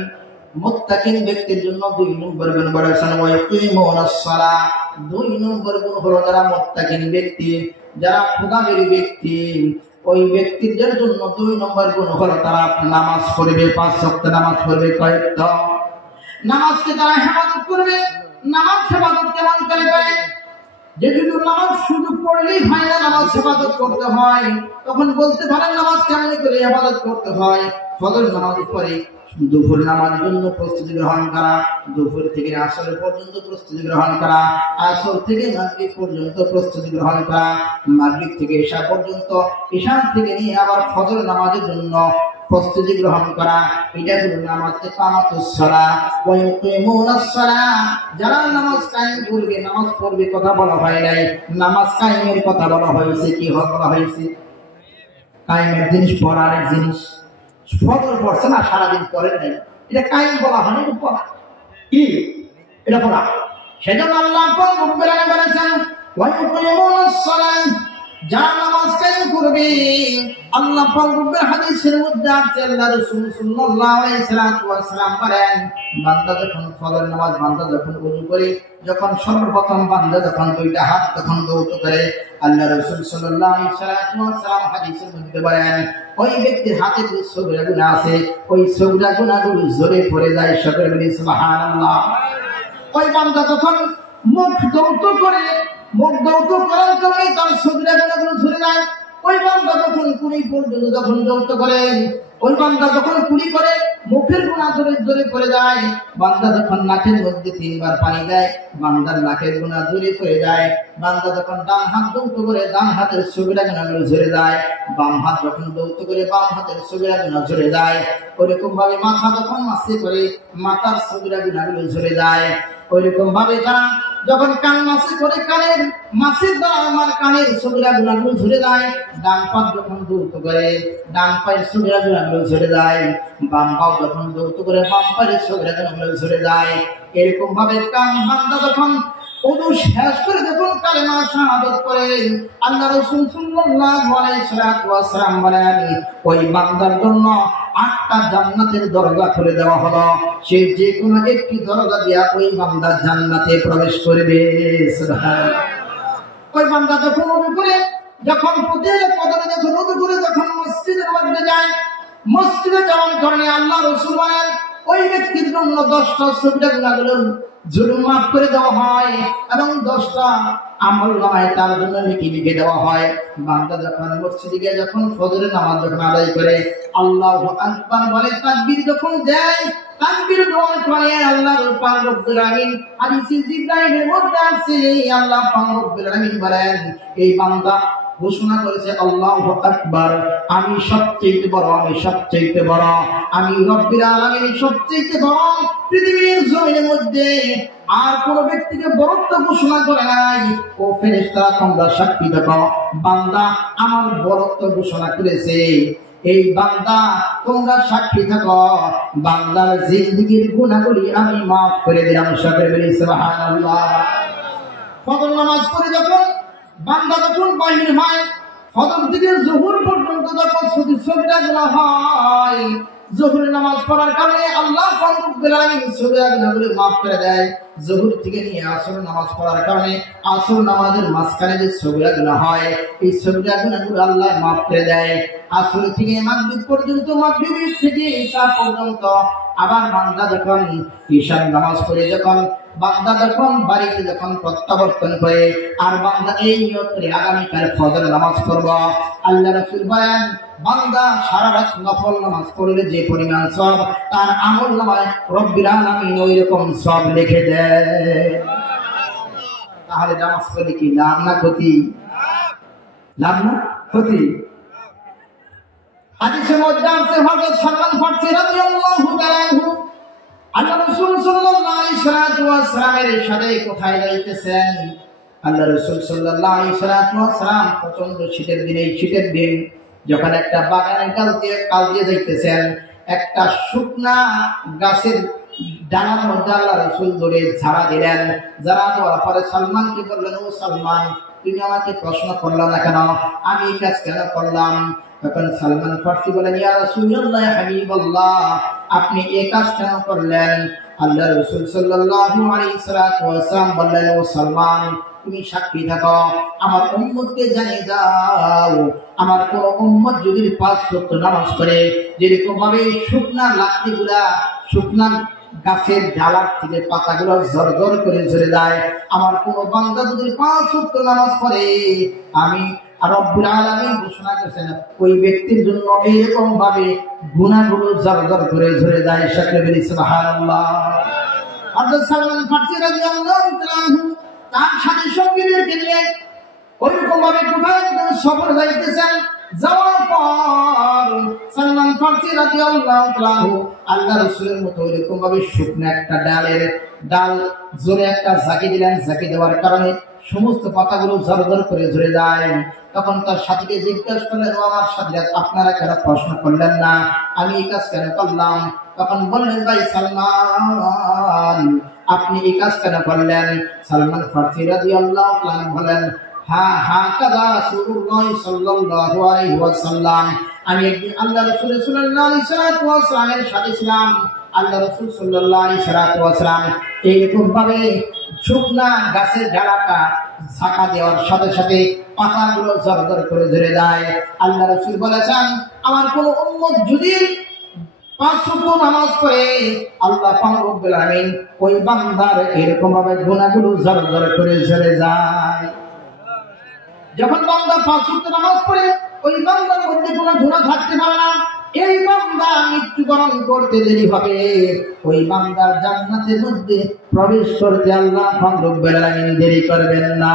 মুত্তাকিন ব্যক্তির জন্য 2 নম্বর গুণ বলেছেন, ওয়া ইউকিমুনাস সালাহ। 2 নম্বর গুণ হলো যারা মুত্তাকিন ব্যক্তি, যারা খোদামের ব্যক্তি, ওই ব্যক্তিদের জন্য 2 নম্বর গুণ হলো তারা নামাজ পড়বে, 5 ওয়াক্ত নামাজ পড়বে। কয়েকটা নামাজকে তারা হেফাজত করবে। নামাজ হেফাজত কেমন করে করে? যে শুধু নামাজ শুধু পড়লেই হয় না, নামাজ হেফাজত করতে হয়। তখন বলতে পারেন নামাজ কেমন করে হেফাজত করতে হয়? ফজর নামাজ পড়ে দুপুর নামাজের জন্য প্রস্তুতি গ্রহণ করা, দুপুর থেকে আসর পর্যন্ত প্রস্তুতি গ্রহণ করা, আসর থেকে মাগরিব পর্যন্ত প্রস্তুতি গ্রহণ করা, মাগরিব থেকে ঈশা পর্যন্ত, ঈশা থেকে নিয়ে আবার ফজর নামাজের জন্য প্রস্তুতি গ্রহণ করা। এটা হলো নামাজ। ইকামাতুস সালাহ ওয়া ইকিমুনাস সালাহ। যারা নামাজ কায়েম করবে, নামাজ পড়বে কথা বলা হয় নাই, নামাজ কায়েমের কথা বলা হয়েছে। কি বলা হয়েছে? কায়েমের জিনিস পড়ার এক জিনিস। ফজর পড়ছে না, সারাদিন পড়েন নাই, এটা কায়েম বলা হয় না, এটা পড়া। কি এটা পড়া? সেজন্য আল্লাহ পাক রব্বুল আলামিন বলেছেন ওয়া ইকিমুনাস সালাহ, যারা নামাজ কায়েম করবে। আল্লাহ পাক রব্বুল হাদিসের মধ্যে আছে, আল্লাহ রাসূল সাল্লাল্লাহু আলাইহি ওয়াসাল্লাম বলেন, বান্দা যখন ফজর নামাজ বান্দা যখন ওযু করে, যখন সর্বপ্রথম বান্দা যখন 2টা হাত তখন দৌত করে, আল্লাহ রাসূল সাল্লাল্লাহু আলাইহি ওয়াসাল্লাম হাদিসের মধ্যে বলেন, ওই ব্যক্তির হাতে যে সগীরা গুনাহ আছে, ওই সগীরা গুনাহগুলো জোরে পড়ে যায়। সকলে বলি সুবহানাল্লাহ। ওই বান্দা যখন মুখ দৌত করে, মুখ দৌত করার কারণে তার সগীরা গুনাহগুলো ঝরে যায়। ওই বান্দা যখন কুড়ি পর্যন্ত যখন দৌত করে, ওই বান্দা যখন কুড়ি করে মুখের গুনাহ জোরে জোরে পড়ে যায়। বান্দা যখন নাকের মধ্যে 3 বার পানি দেয়, বান্দার নাকের গুনাহ জোরে পড়ে যায়। বান্দা যখন ডান হাত দৌত করে, ডান হাতের সগীরা গুনাহগুলো ঝরে যায়। বাম হাত যখন দৌত করে, বাম হাতের সগীরা গুনাহ ঝরে যায়। ওইরকম ভাবে মাথা যখন মাসে করে, মাথার সগীরা গুনাহগুলো ঝরে যায়। ওইরকম ভাবে তারা যখন কান মাসে করে, কানের মাসের দ্বারা আমার কানের সগীরা গুনাহগুলো ঝরে যায়। ডান পা যখন দৌত করে, ডান পায়ের সগীরা গুনাহগুলো ঝরে যায়। বাম পা যখন দৌত করে, বাম পায়ের সগীরা গুনাহগুলো ঝরে যায়। এরকম ভাবে কান বান্দা যখন ওযু শেষ করে যখন কালেমা শাহাদাত করে, আল্লাহ রাসূল সাল্লাল্লাহু আলাইহি ওয়াসাল্লাম বলেন, ওই বান্দার জন্য 8টা জান্নাতের দরজা খুলে দেওয়া হলো। সে যে কোনো একটি দরজা দিয়া ওই বান্দা জান্নাতে প্রবেশ করবে। সুবহানাল্লাহ। ওই বান্দা যখন ওযু করে, যখন প্রত্যেক পদরে যখন ওযু করে, যখন মসজিদের মধ্যে যায়, মসজিদে যাওয়ার কারণে আল্লাহ রাসূল বলেন, ওই ব্যক্তির জন্য 10টা সগীরা গুনাহগুলো জুলুম মাফ করে দেওয়া হয় এবং 10টা আমলনামায় তার জন্য নেকি লিখে দেওয়া হয়। বান্দা যখন মসজিদে গিয়ে যখন ফজরের নামাজ যখন আদায় করে, আল্লাহু আকবার বলে, তাকবীর যখন দেয়, তাকবীর দেওয়ার পরে আল্লাহ পাক রব্বুল আলামিন হাদিসে জিবরাইলের মধ্যে আছে, আল্লাহ পাক রব্বুল আলামিন বলেন, এই বান্দা ঘোষণা করেছে আল্লাহু আকবার, আমি সবচেয়ে বড়, আমি সবচেয়ে বড়, আমি রব্বুল আলামিন সবচেয়ে বড়। পৃথিবীর জমিনের মধ্যে আর কোন ব্যক্তিকে বড়ত্ব ঘোষণা করে নাই। ও ফেরেশতারা তোমরা সাক্ষী দেখো, বান্দা আমার বড়ত্ব ঘোষণা করেছে। এই বান্দা তোমরা সাক্ষী থাকো, বান্দার জিন্দেগীর গুনাহগুলি আমি মাফ করে দিলাম। সকলে বলি সুবহানাল্লাহ। ফজর নামাজ পড়ে যখন বান্দা যখন বাহির হয়, ফজর থেকে জোহর পর্যন্ত যখন সগীরা গুনাহ হয়, জোহরের নামাজ পড়ার কারণে আল্লাহ পাক রব্বুল আলামিন সগীরা গুনাহগুলো মাফ করে দেয়। জোহর থেকে নিয়ে আসর নামাজ পড়ার কারণে আসর নামাজের মাঝখানে যে সগীরা গুনাহ হয়, এই সগীরা গুনাহগুলো আল্লাহ মাফ করে দেয়। আসর থেকে মাগরিব পর্যন্ত, মাগরিব থেকে ঈশা পর্যন্ত, আবার বান্দা যখন ঈশার নামাজ পড়ে, যখন বান্দা যখন বাড়িতে যখন প্রত্যাবর্তন করে, আর বান্দা এই নিয়ত করে আগামীকাল ফজর নামাজ পড়ব, আল্লাহ রাসূল বলেন, বান্দা সারা রাত নফল নামাজ পড়লে যে পরিমাণ সওয়াব, তার আমলনামায় রব্বুল আলামিন ওই রকম সওয়াব লিখে দেয়। তাহলে নামাজ পড়লে কি লাভ না ক্ষতি? লাভ না ক্ষতি? হাদিসের মধ্যে আছে, হযরত সালমান ফারসি রাদিয়াল্লাহু তাআলা আনহু, আল্লাহ রাসূল সাল্লাল্লাহু আলাইহি ওয়াসাল্লামের ইরশাদে কোথায় যাইতেছেন? আল্লাহ রাসূল সাল্লাল্লাহু আলাইহি ওয়াসাল্লাম প্রচন্ড শীতের দিনে, শীতের দিন যখন একটা বাগানের কাল দিয়ে যাইতেছেন, একটা শুকনা গাছের ডানার মধ্যে আল্লাহ রাসূল ধরে ঝাড়া দিলেন। ঝাড়া দেওয়ার পরে সালমানকে বললেন, ও সালমান, তুমি আমাকে প্রশ্ন করলা না কেন? আমি এই কাজ কেন করলাম? তখন সালমান ফারসি বলেন, ইয়া রাসূলুল্লাহ, ইয়া হাবিবাল্লাহ, আপনি এই কাজ কেন করলেন? আল্লাহ রাসূল সাল্লাল্লাহু আলাইহি ওয়াসাল্লাম বললেন, ও সালমান, তুমি সাক্ষী থাকো, আমার উম্মতকে জানিয়ে দাও, আমার কোন উম্মত যদি 5 ওয়াক্ত নামাজ পড়ে, যেরকম ভাবে শুকনা লাকড়িগুলা শুকনা গাছের ডালার থেকে পাতাগুলো ঝরঝর করে ঝরে যায়, আমার কোন বান্দা যদি 5 ওয়াক্ত নামাজ পড়ে, আমি রব্বুল আলামিন ঘোষণা করেছেন ওই ব্যক্তির জন্য এরকম ভাবে গুনাহগুলো ঝরঝর করে ঝরে যায়। সকলে বলি সুবহানাল্লাহ। হযরত সালমান ফারসি রাদিয়াল্লাহু তাআলা তার সাথে সঙ্গীদেরকে নিয়ে ওইরকম ভাবে কোথায় সফর যাইতেছেন, যাওয়ার পর সালমান ফারসি রাদিয়াল্লাহু তাআলা আল্লাহ রাসূলের মতো এরকম ভাবে শুকনো একটা ডাল জোরে একটা ঝাঁকি দিলেন, ঝাঁকি দেওয়ার কারণে সমস্ত পাতাগুলো ঝরঝর করে ঝরে যায়। তখন তার সাথীকে জিজ্ঞাসা করলেন, ও আমার সাথী, আপনারা কেন প্রশ্ন করলেন না আমি এই কাজ কেন করলাম? তখন বললেন, ভাই সালমান, আপনি এই কাজ কেন করলেন? সালমান ফারসি রাদিয়াল্লাহু তাআলা বলেন, হাকাযা রাসূলুল্লাহ সাল্লাল্লাহু আলাইহি ওয়াসাল্লাম, আমি একদিন আল্লাহ রাসূল সাল্লাল্লাহু আলাইহি ওয়াসাল্লামের সাথে ছিলাম। আল্লাহ রাসূল সাল্লাল্লাহু আলাইহি ওয়াসাল্লাম এইরকম ভাবে শুকনা গাছের ডালাটা ঝাঁকা দেওয়ার সাথে সাথে পাতাগুলো ঝরঝর করে ঝরে যায়। আল্লাহ রাসূল বলেছেন, আমার কোন উম্মত যদি 5 ওয়াক্ত নামাজ পড়ে, আল্লাহ পাক রব্বুল আলামিন ওই বান্দার এরকম ভাবে গুনাহগুলো ঝরঝর করে ঝরে যায়। যখন বান্দা 5 ওয়াক্ত নামাজ পড়ে, ওই বান্দার মধ্যে কোনো গুনাহ থাকতে পারে না, এই বান্দা মৃত্যুবরণ করতে দেরি হবে, ওই বান্দার জান্নাতের মধ্যে প্রবেশ করতে আল্লাহ পাক রব্বুল আলামিন দেরি করবেন না।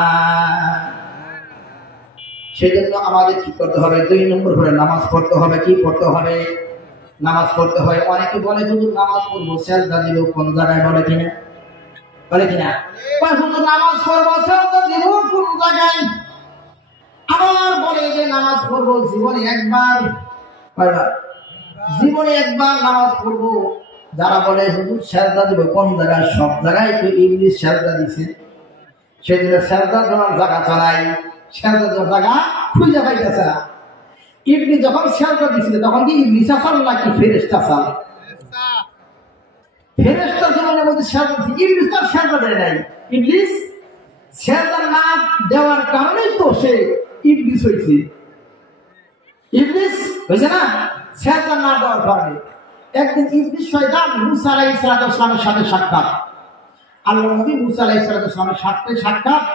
সেজন্য আমাদের কি করতে হবে? 2 নম্বর করে নামাজ পড়তে হবে। কি পড়তে হবে? নামাজ পড়তে হয়। অনেকে বলে হুজুর নামাজ পড়বো, সেজদা দিব কোন জায়গায়? বলে কিনা? হুজুর নামাজ পড়বো, সেজদা দিব কোন জায়গায়? আবার বলে যে নামাজ পড়বো জীবনে একবার, কয়বার? জীবনে একবার নামাজ পড়বো। যারা বলে হুজুর সেজদা দিব কোন জায়গায়? সব জায়গায় তো ইবলিস সেজদা দিছে, সেজন্য সেজদা দেওয়ার জায়গা চালাই, সেজদা দেওয়ার জায়গা খুঁজে পাইতেছে না। ইবলিস যখন সেজদা দিছিল তখন কি ইবলিস আসল নাকি ফেরেশতা আসল? ফেরেশতা জীবনের মধ্যে সেজদা দিছে, ইবলিস তো সেজদা দেয় নাই। ইবলিস সেজদা না দেওয়ার কারণেই তো সে ইবলিস হয়েছে। ইবলিস হয়েছে না সেজদা না দেওয়ার কারণে। একদিন ইবলিস শয়তান মুসা আলাইহিস সালামের সাথে সাক্ষাৎ, আল্লাহর নবী মুসা আলাইহিস সালামের সাথে সাক্ষাৎ।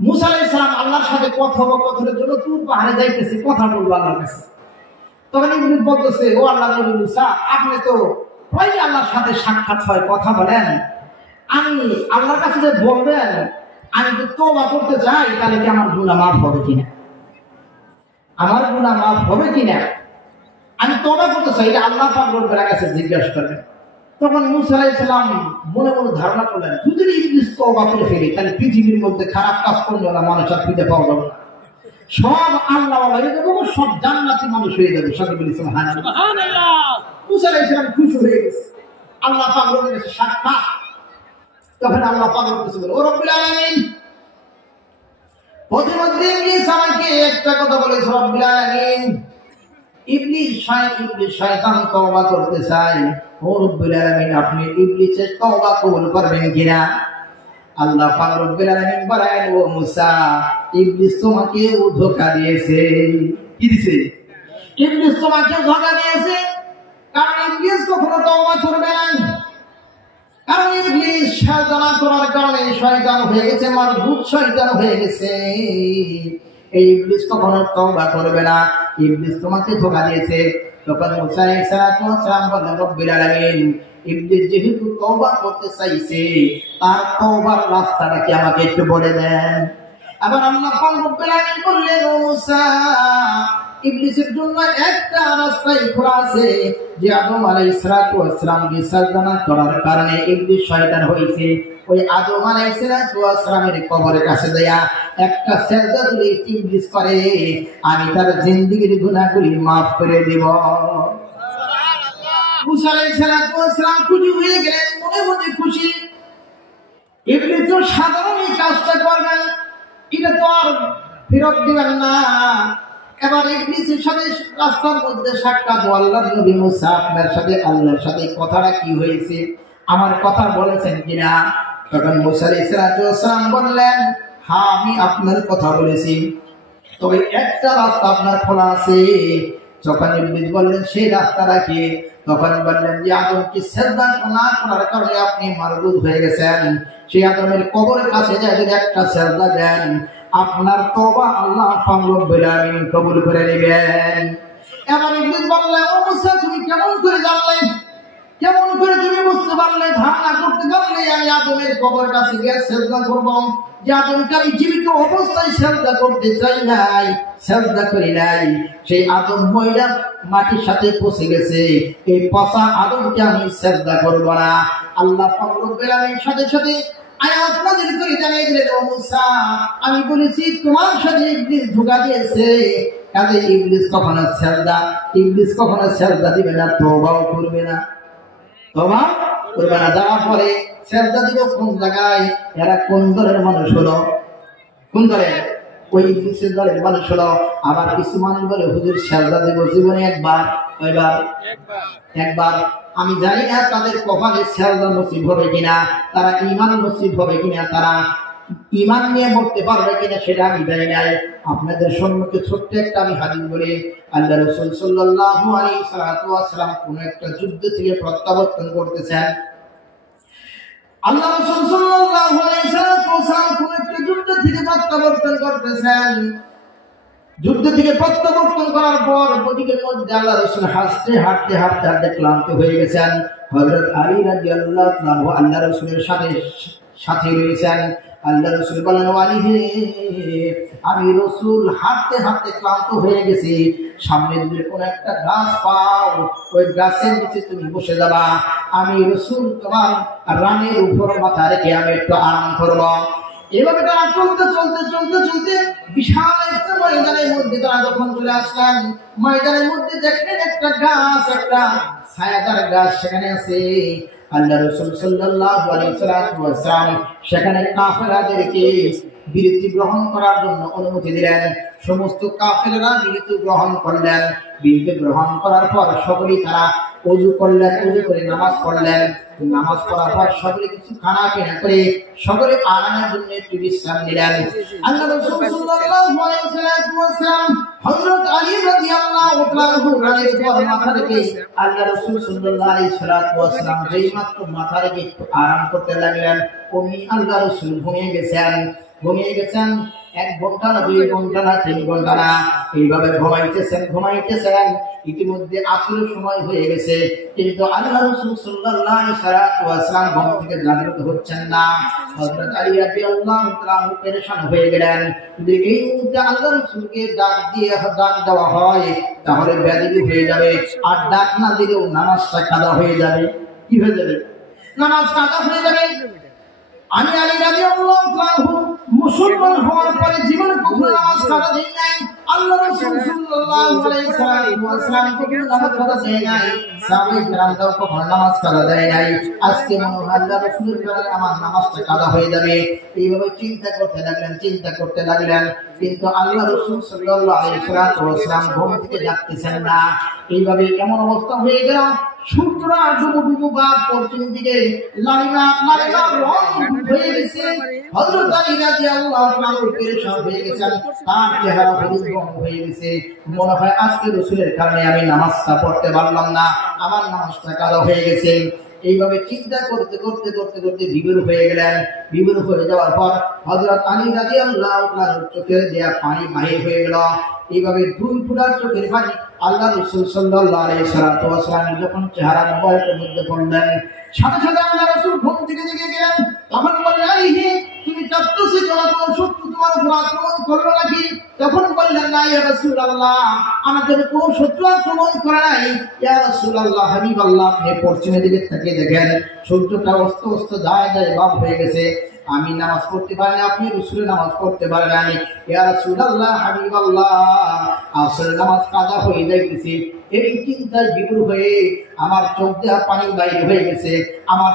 মুসা আলাইহিস সালাম আল্লাহর সাথে কথোপকথনের জন্য তুর পাহাড়ে যাইতেছে, কথা বলবো আল্লাহর কাছে। তখন ইবলিস বলতেছে, ও আল্লাহর নবী মুসা, আপনি তো ওই আল্লাহর সাথে সাক্ষাৎ হয়, কথা বলেন, আমি আল্লাহর কাছে যে বলবেন আমি তো তওবা করতে চাই, তাহলে কি আমার গুনাহ মাফ হবে কিনা? আমার গুনাহ মাফ হবে কিনা? আমি তওবা করতে চাই, এটা আল্লাহ পাক রব্বুল কাছে জিজ্ঞাসা করবেন। তখন মুসা আলাইহিস সালাম মনে মনে ধারণা করলেন, যদি ইবলিস তওবা করে ফেলে তাহলে পৃথিবীর মধ্যে খারাপ কাজ করলে ওরা মানুষ আর খুঁজে পাওয়া যাবে না, সব আল্লাহ হয়ে যাবে, সব জান্নাতি মানুষ হয়ে যাবে। সকলে বলি সুবহানাল্লাহ। মুসা আলাইহিস সালাম খুশি হয়ে গেছে, আল্লাহ পাক রব্বুল কাছে সাক্ষাৎ। তখন আল্লাহ পাক বলতেছে, ও রব্বুল আলামিন, প্রতিমধ্যে ইবলিস আমাকে একটা কথা বলেছে, রব্বুল আলামিন, ইবলিস শয়তান তওবা করতে চায়, ও রব্বুল আলামিন আপনি ইবলিসের তওবা কবুল করবেন কিনা? আল্লাহ পাক রব্বুল আলামিন বলেন, ও মুসা, ইবলিস তোমাকে ধোঁকা দিয়েছে। কি দিয়েছে? ইবলিস তোমাকে ধোঁকা দিয়েছে, কারণ ইবলিস কখনো তওবা করবে না। কারণ ইবলিস শয়তানি করার কারণে শয়তান হয়ে গেছে, মারদুদ শয়তান হয়ে গেছে। এই ইবলিস কখনো তওবা করবে না, ইবলিস তোমাকে ধোঁকা দিয়েছে। তখন মুসা আলাইহিস সালাম বললেন, রব্বুল আলামিন, ইবলিস যেহেতু তওবা করতে চাইছে, তার তওবার রাস্তাটা কি আমাকে একটু বলে দেন। আবার আল্লাহ পাক রব্বুল আলামিন বললেন, ও মুসা, ইবলিসের জন্য একটা রাস্তাই খোলা আছে, যে আদম আলাইহিস সালামকে সাজদা করার কারণে ইবলিস শয়তান হয়েছে। ওই আদম আলাইহিস সালামের কবরের কাছে দেয়া একটা সেজদা যদি ইবলিস করে, আমি তার জিন্দেগীর গুনাহগুলি মাফ করে দেব। সুবহানাল্লাহ। মুসা আলাইহিস সালাম খুশি হয়ে গেলেন, মনে মনে খুশি। ইবলিস তো সাধারণ এই কাজটা করবেন, এটা তো আর ফেরত দিবেন না। এবার ইবলিসের সাথে রাস্তার মধ্যে সাক্ষাৎ, আল্লাহর নবী মুসা, আপনার সাথে আল্লাহর সাথে কথাটা কি হয়েছে, আমার কথা বলেছেন কিনা? তখন মুসা আলাইহিস সালাম বললেন, হ্যাঁ আমি আপনার কথা বলেছি, তবে একটা রাস্তা আপনার খোলা আছে। যখন ইবলিস বললেন সেই রাস্তাটা কি, তখন বললেন যে আদমকে সিজদা না করার কারণে আপনি মারদুদ হয়ে গেছেন, সেই আদমের কবরের কাছে যায় যদি একটা সিজদা দেন আপনার তওবা আল্লাহ পাক রব্বুল আলামিন কবুল করে নেবেন। এবার ইবলিস বললেন, ও মুসা তুমি কেমন করে জানলে, কেমন করে তুমি বুঝতে পারলে, ধারণা করতে পারলে আমি আদমের কবরের কাছে গিয়ে সিজদা করব? যে আদমকে আমি জীবিত অবস্থায় সিজদা করতে চাই নাই, সিজদা করি নাই, সেই আদম ময়লা মাটির সাথে পচে গেছে, এই পচা আদমকে আমি সিজদা করব না। আল্লাহ পাক রব্বুল আলামিন সাথে সাথে আয়াত নাযিল করে জানিয়ে দিলেন, ও মুসা আমি বলেছি তোমার সাথে ইবলিস ধোঁকা দিয়েছে, কাজে ইবলিস কখনো সিজদা দিবে না, তওবাও করবে না, তওবা করবে না। যাওয়ার পরে সিজদা দিব কোন জায়গায়, এরা কোন দলের মানুষ হলো, কোন দলের, ওই ইবলিসের দলের মানুষ হলো। আবার কিছু মানুষ বলে হুজুর সিজদা দেব জীবনে একবার, একবার। আমি জানি না তাদের কপালে সিজদা নসিব হবে কিনা, তারা ঈমান নসিব হবে কিনা, তারা ঈমান নিয়ে মরতে পারবে কিনা সেটা আমি জানি না। আপনাদের সম্মুখে ছোট্ট একটা আমি হাদিস বলি। আল্লাহ রাসূল সাল্লাল্লাহু আলাইহি ওয়াসাল্লাম কোন একটা যুদ্ধ থেকে প্রত্যাবর্তন করতেছেন। আল্লাহ রাসূল সাল্লাল্লাহু আলাইহি ওয়াসাল্লাম কোন একটা যুদ্ধ থেকে প্রত্যাবর্তন করতেছেন। যুদ্ধ থেকে প্রত্যাবর্তন করার পর প্রতিকের মধ্যে আল্লাহ রাসূল হাঁটতে হাঁটতে হাঁটতে হাঁটতে ক্লান্ত হয়ে গেছেন। হযরত আলী রাদিয়াল্লাহু তাআলা আল্লাহ রাসূলের সাথে রয়েছেন। আল্লাহ রাসূল বলেন, আলী হে, আমি রাসূল হাঁটতে হাঁটতে ক্লান্ত হয়ে গেছি, সামনে যদি কোন একটা গাছ পাও ওই গাছের নিচে তুমি বসে যাবা, আমি রাসূল তোমার রানের উপর মাথা রেখে আমি একটু আরাম করব। এভাবে তারা চলতে চলতে চলতে চলতে বিশাল একটা ময়দানের মধ্যে তারা যখন চলে আসলেন, ময়দানের মধ্যে দেখলেন একটা গাছ, একটা ছায়াদার গাছ সেখানে আছে। আল্লাহ রাসূল সাল্লাল্লাহু আলাইহি ওয়াসাল্লাম সেখানে কাফেরদেরকে বিরতি গ্রহণ করার জন্য অনুমতি দিলেন। সমস্ত কাফেররা বিরতি গ্রহণ করলেন। বিরতি গ্রহণ করার পর সকলেই তারা ওযু করলেন, ওযু করে নামাজ পড়লেন। নামাজ পড়ার পর সকলে কিছু খানা পিনা করে সকলে আরামের জন্য একটু বিশ্রাম নিলেন। আল্লাহ রাসূল সাল্লাল্লাহু আলাইহি ওয়াসাল্লাম হযরত আলী রাদিয়াল্লাহু তাআলা রানের উপর মাথা রেখে আল্লাহ রাসূল সাল্লাল্লাহু আলাইহি ওয়াসাল্লাম যেই মাত্র মাথা রেখে একটু আরাম করতে লাগলেন, অমনি আল্লাহ রাসূল ঘুমিয়ে গেছেন। 1 ঘন্টা না 2 ঘন্টা না 3 ঘন্টা না, এইভাবে ঘুমাইতেছেন। ইতিমধ্যে আসরের সময় হয়ে গেছে, কিন্তু আল্লাহ রাসূল সাল্লাল্লাহু আলাইহি ওয়াসাল্লাম ঘুম থেকে জাগ্রত হচ্ছেন না। হযরত আলী রাদিয়াল্লাহু তাআলা পেরেশান হয়ে গেলেন। যদি এই মুহূর্তে আল্লাহ রাসূলকে ডাক দেওয়া হয় তাহলে বেয়াদবি হয়ে যাবে, আর ডাক না দিলেও নামাজটা কাজা হয়ে যাবে। কি হয়ে যাবে? নামাজ কাজা হয়ে যাবে। আমি আলী রাদিয়াল্লাহু তাআলা মুসলমান হওয়ার পরে জীবনে কখনো নামাজ কাজা দেই নাই। আল্লাহ রাসূল সাল্লাল্লাহু আলাইহি ওয়াসাল্লাম কখনো নামাজ কাজা দেয় নাই, সাহাবায়ে কেরামরাও কখনো নামাজ কাজা দেয় নাই। আজকে মনে হয় আল্লাহ রাসূলের কারণে আমার নামাজটা কাজা হয়ে যাবে। এইভাবে চিন্তা করতে লাগলেন, কিন্তু আল্লাহ রাসূল সাল্লাল্লাহু আলাইহি ওয়াসাল্লাম ঘুম থেকে জাগতেছেন না। এইভাবে এমন অবস্থা হয়ে গেল, সূর্যরা ডুবো বা পশ্চিম দিকে লালিমা রং হয়ে গেছে। হযরত আলী রাদিয়াল্লাহু তাআলা পেরেশান হয়ে গেছেন, তার চেহারা হলুদ রং হয়ে গেছে। মনে হয় আজকে রাসূলের কারণে আমি নামাজটা পড়তে পারলাম না, আমার নামাজটা কাজা হয়ে গেছে। এইভাবে চিন্তা করতে বিভোর হয়ে গেলেন। বিভোর হয়ে যাওয়ার পর হযরত আলী রাদিয়াল্লাহু তাআলার চোখের দেয়া পানি বাহির হয়ে গেল। এইভাবে 2 ফোঁটা চোখের পানি আল্লাহ রাসূল সাল্লাল্লাহু আলাইহি ওয়াসাল্লাম যখন চেহারা মোবারকের মধ্যে পড়লেন, সাথে সাথে আল্লাহ রাসূল ঘুম থেকে জেগে গেলেন। তখন বললেন, আলী হে, তুমি চাচ্ছি তোমার কোন শত্রু তোমার উপর আক্রমণ করলো নাকি? তখন বললেন, না ইয়া রাসূলুল্লাহ, আমাদের কোন শত্রু আক্রমণ করে নাই। ইয়া রাসূলুল্লাহ, হাবিবাল্লাহ, আপনি পশ্চিমের দিকে তাকিয়ে দেখেন, সূর্যটা অস্ত যায় ভাব হয়ে গেছে। আমি নামাজ পড়তে পারি, আপনি রাসূলের নামাজ পড়তে পারেন না। ইয়া রাসূলুল্লাহ, হাবিবাল্লাহ, আসরের নামাজ কাজা হয়ে যাইতেছে। এই চিন্তায় বিভোর হয়ে আমার চোখ দিয়ে পানি বাইরে হয়ে গেছে, আমার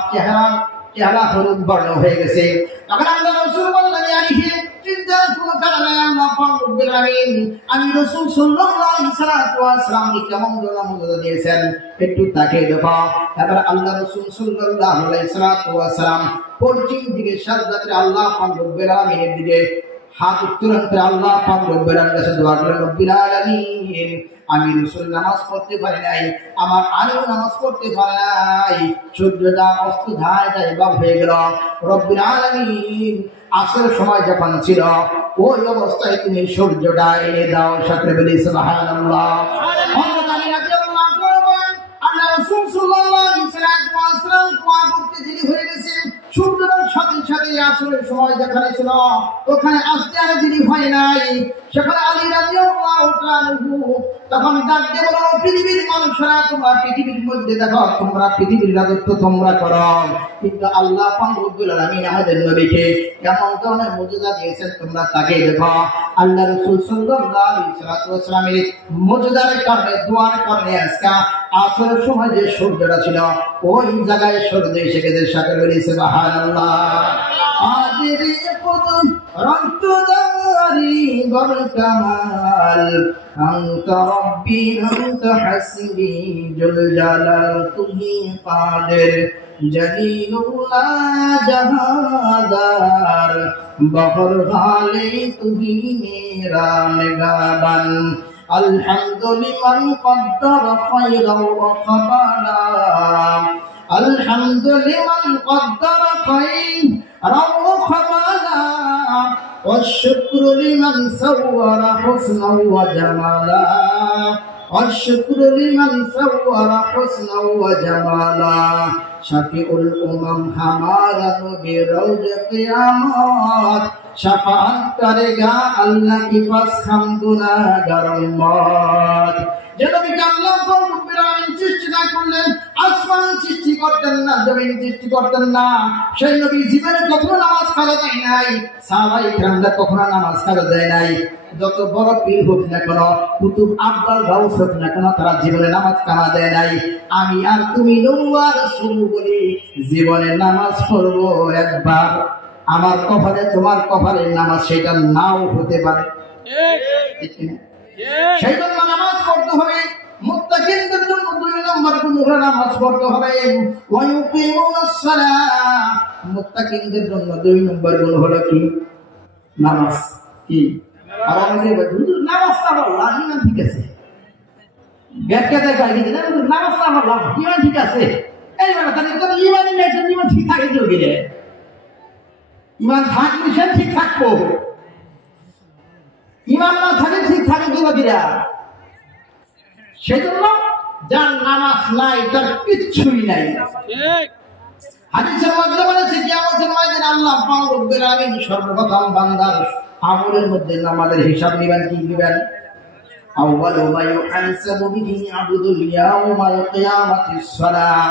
চেহারা হলুদ বর্ণ হয়ে গেছে। তখন আল্লাহ রাসূল বললেন, আলী হে, চিন্তার কোনো কারণ নাই। আল্লাহ পাক রব্বুল আলামিন আমি রাসূল সাল্লাল্লাহু আলাইহি ওয়াসাল্লামকে কেমন মর্যাদা দিয়েছেন একটু তাকিয়ে দেখো। এবার আল্লাহ রাসূল সাল্লাল্লাহু আলাইহি ওয়াসাল্লাম পশ্চিম দিকে সাজদাতে আল্লাহ পাক রব্বুল আলামিনের দিকে হাত উত্তোলন করে আল্লাহ পাক রব্বুল আলামিনের কাছে দোয়া করেন, রব্বিল আলামিন আমি রাসূল নামাজ পড়তে পারি নাই, আমার আলেও নামাজ পড়তে পারে নাই, সূর্যটা অস্ত ধায় বা হয়ে গেল। রব্বিল আলামিন আসর সময় যখন ছিল ওই অবস্থায় তুমি সূর্যটা এনে দাও। সাথে বলি সুবহানাল্লাহ। আল্লাহ রাসূল সাল্লাল্লাহু আলাইহি ওয়াসাল্লাম দোয়া করতে দেরি হয়ে গেছে। সূর্যের সাথে সাথে আসরের সময় যেখানে ছিল ওখানে আসতে আর দেরি হয় নাই। সেখানে আলী রাদিয়াল্লাহু তাআলা তখন ডাক দিয়ে বলল, পৃথিবীর মানুষরা তোমরা পৃথিবীর মধ্যে দেখো, তোমরা পৃথিবীর রাজত্ব তোমরা করো, কিন্তু আল্লাহ পাক রব্বুল আলামিন আমাদের নবীকে কেমন ধরনের মুজিজা দিয়েছেন তোমরা তাকে দেখো। আল্লাহ রাসূল সাল্লাল্লাহু আলাইহি ওয়াসাল্লামের মুজিজার কারণে দোয়ার কারণে আজকে আসরের সময় যে সূর্যটা ছিল ওই জায়গায় সূর্য এসে গেছে। সাথে বলি সুবহানাল্লাহ। আজের কদম রক্তদারি বড় কামাল, أنت ربي أنت حسبي جل جلال तुही قادر जलील ला जहादार बहर हाले तुही मेरा निगाहबान अल्हम्दुलिल्लाह قدر خيرا وقبلا अल्हम्दुलिल्लाह قدر خيرا وقبلا والشكر لمن صور حسنا وجمالا والشكر لمن صور حسنا وجمالا شفيع الأمم हमारा नबी रोज क़यामत शफाअत करेगा अल्लाह के पास हम गुनाहगार उम्मत। যে নবীকে আল্লাহ রব্বুল আলামিন সৃষ্টি না করলেন, আসমান সৃষ্টি করতেন না, জমিন সৃষ্টি করতেন না, সেই নবী জীবনে কখনো নামাজ কাজা দেয় নাই, সাহাবায়ে কেরামরা কখনো নামাজ কাজা দেয় নাই। যত বড় পীর হোক না কেন, কুতুব আব্বাল গাউস হোক না কেন, তারা জীবনে নামাজ কাজা দেয় নাই। আমি আর তুমি নূর রাসূল বলি জীবনে নামাজ পড়বো একবার, আমার কপালে তোমার কপালে নামাজ সেটা নাও হতে পারে, ঠিক না? সেই জন্য নামাজ পড়তে হবে। মুত্তাকিনদের জন্য 2 নম্বর গুণ হলো নামাজ পড়তে হবে। ওয়া ইউকিমুনাস সালাহ, মুত্তাকিনদের জন্য 2 নম্বর গুণ হলো কি? নামাজ। কি আর আমাদের হুজুর নামাজ না পড়লা ইমান ঠিক আছে, ব্যাখ্যা দেখাই দিই না, নামাজ না পড়লা ইমান ঠিক আছে, এই মানে তাহলে তো ইমানই নেই, ইমান ঠিক থাকে কি হবে? ইমান থাকলে সে ঠিক থাকবো, ইমান না থাকে ঠিক থাকে কি বাকিরা? সেজন্য যার নামাজ নাই তার কিচ্ছুই নাই। হাদিসের মধ্যে বলেছে কিয়ামতের ময়দানে আল্লাহ পাক রব্বুল আলামিন সর্বপ্রথম বান্দার আমলের মধ্যে নামাজের হিসাব নেবেন। কি নেবেন? আউয়ালু মা ইউহাসাবু বিহি আবদুল ইয়াউমাল কিয়ামাতিস সালাহ।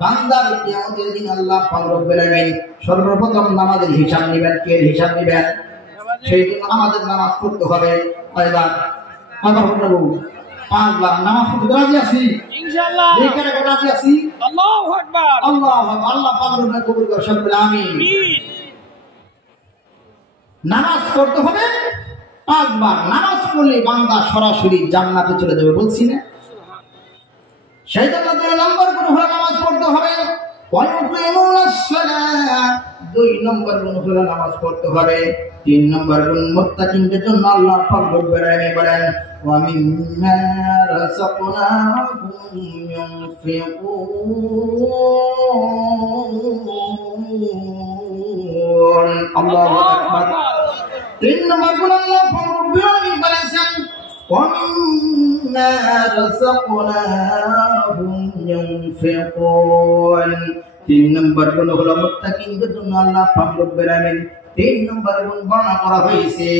বান্দার কিয়ামতের দিন আল্লাহ পাক রব্বুল আলামিন সর্বপ্রথম নামাজের হিসাব নেবেন। কে হিসাব নেবেন? সেই জন্য আমাদের নামাজ পড়তে হবে কয়বার? কয়বার পড়ব? 5 বার। নামাজ পড়তে রাজি আছি ইনশাআল্লাহ। এখানে রাজি আছি। আল্লাহু আকবার। আল্লাহু আকবার। আল্লাহ পাক রব্বুল কবুল করুন সকলে আমিন। নামাজ পড়তে হবে 5 বার। নামাজ পড়লে বান্দা সরাসরি জান্নাতে চলে যাবে, বলছি না? সেই জন্য 2 নম্বর গুণ হলো নামাজ পড়তে হবে। ওয়া ইউকিমুনাস সালাহ, 2 নম্বর গুণ হলো নামাজ পড়তে হবে। 3 নম্বর গুণ মুত্তাকিনদের জন্য আল্লাহ পাক রব্বুল আলামিন বলেন ওয়া মিম্মা রাযাকনাহুম ইউনফিকুন। আল্লাহু আকবার। 3 নম্বর গুণ আল্লাহ পাক রব্বুল আলামিন বলেছেন ওয়া মিম্মা রাযাকনাহুম ইউনফিকুন। 3 নম্বর গুণ হলো মুত্তাকিনদের জন্য আল্লাহ পাক রব্বুল আলামিন 3 নম্বর গুণ বর্ণনা করা হয়েছে।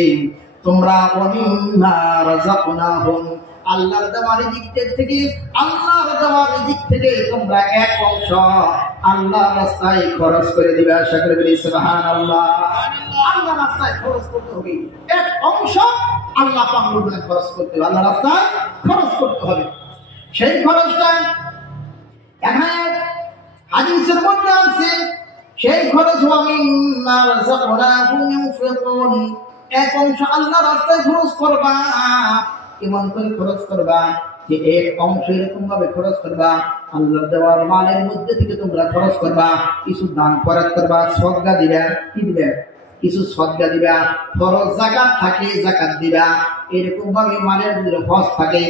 তোমরা ওয়া মিম্মা রাযাকনাহুম, আল্লাহর দেওয়া রিজিক থেকে, আল্লাহর দেওয়া রিজিক থেকে তোমরা এক অংশ আল্লাহর রাস্তায় খরচ করে দিবে। আশা করি বলি সুবহানাল্লাহ। আল্লাহর রাস্তায় খরচ করতে হবে, এক অংশ আল্লাহ পাক রব্বুল আলামিন খরচ করতে হবে, আল্লাহর রাস্তায় খরচ করতে হবে। সেই খরচটা এখানে হাদিসের মধ্যে আছে সেই খরচ মিম্মা রাযাকনাহুম ইউনফিকুন, এক অংশ আল্লাহর রাস্তায় খরচ করবা। কেমন করে খরচ করবা? যে এক অংশ এরকম ভাবে খরচ করবা, আল্লাহর দেওয়ার মালের মধ্যে থেকে তোমরা খরচ করবা, কিছু দান খরচ করবা, সদকা দিবা। কি দিবে? কিছু সদকা দিবা। ফরজ যাকাত থাকে, যাকাত দিবা। এরকম ভাবে মালের মধ্যে হজ থাকে,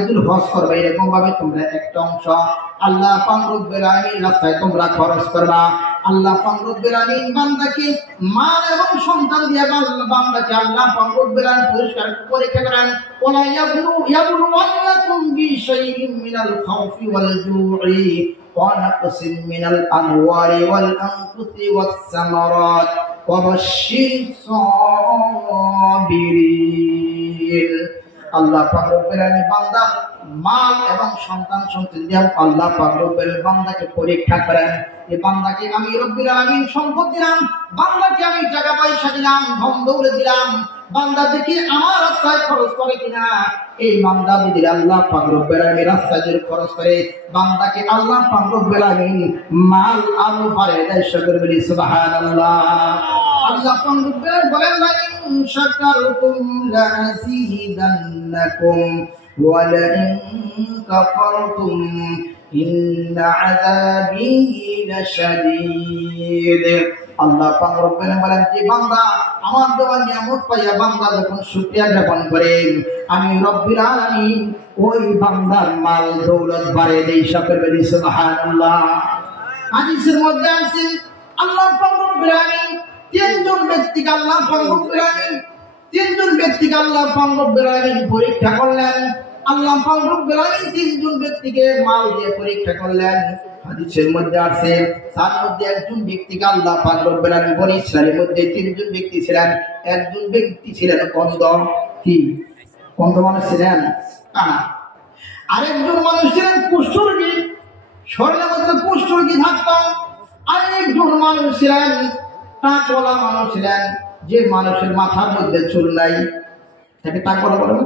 যদি হজ করবে, এরকম ভাবে তোমরা একটা অংশ আল্লাহ পাক রব্বুল আলামিনের রাস্তায় তোমরা খরচ করবা। আল্লাহ পাক রব্বুল আলামিন বান্দাকে মাল এবং সন্তান দিয়ে বান্দাকে আল্লাহ পাক রব্বুল আলামিন পুরস্কার পরীক্ষা করেন। ওয়ালা ইয়াবলুওয়ান্নাকুম বিশাইইন মিনাল খাউফি ওয়াল জু'i ওয়া নাকসিন মিনাল আমওয়ালি ওয়াল আনফুসি ওয়াস সামারাত ওয়া বাশশিরিস সাবিরিন। আল্লাহ পাক রব্বুল আলামিন বান্দা মাল এবং সন্তান সন্ততি দিয়ে আল্লাহ পাক রব্বুল আলামিন বান্দাকে পরীক্ষা করেন। এই বান্দাকে আমি রব্বুল আলামিন সম্পদ দিলাম, বান্দাকে আমি টাকা পয়সা দিলাম, ধন দৌলত দিলাম, বান্দা দেখি আমার রাস্তায় খরচ করে কিনা। এই বান্দা যদি আল্লাহ পাক রব্বুল আলামিন রাস্তায় যদি খরচ করে, বান্দাকে আল্লাহ পাক রব্বুল আলামিন মাল আরো বাড়িয়ে দেয়। সকলে বলি সুবহানাল্লাহ। আল্লাহ পাক রব্বুল আলামিন বলেন, লা ইন শাকারতুম লা আযীদান্নাকুম ওয়া লা ইন কাফারতুম ইন্না আযাবি লাশাদীদ। আল্লাহ পাক রব্বুল আলামিন বলেন, যে বান্দা আমার দেওয়া নিয়ামত পাইয়া বান্দা যখন শুকরিয়া জ্ঞাপন করে, আমি রব্বুল আলামিন ওই বান্দার মাল দৌলত বাড়িয়ে দেই। সকলে বলি সুবহানাল্লাহ। হাদিসের মধ্যে আছে আল্লাহ পাক রব্বুল আলামিন তিনজন ব্যক্তিকে আল্লাহ পাক রব্বুল আলামিন পরীক্ষা করলেন। আল্লাহ পাক রব্বুল আলামিন তিনজন ব্যক্তিকে মাল দিয়ে পরীক্ষা করলেন। হাদিসের মধ্যে আছে তার মধ্যে একজন ব্যক্তিকে আল্লাহ পাক রব্বুল আলামিন বনি ইসরাইলের মধ্যে তিনজন ব্যক্তি ছিলেন। একজন ব্যক্তি ছিলেন অন্ধ, কি অন্ধ মানুষ ছিলেন, কানা। আরেকজন মানুষ ছিলেন কুষ্ঠরোগী, শরীরের মধ্যে কুষ্ঠরোগী থাকতো। আরেকজন মানুষ ছিলেন টাকওয়ালা মানুষ ছিলেন, যে মানুষের মাথার মধ্যে চুল নাই, তাকে টাকওয়ালা বলে না?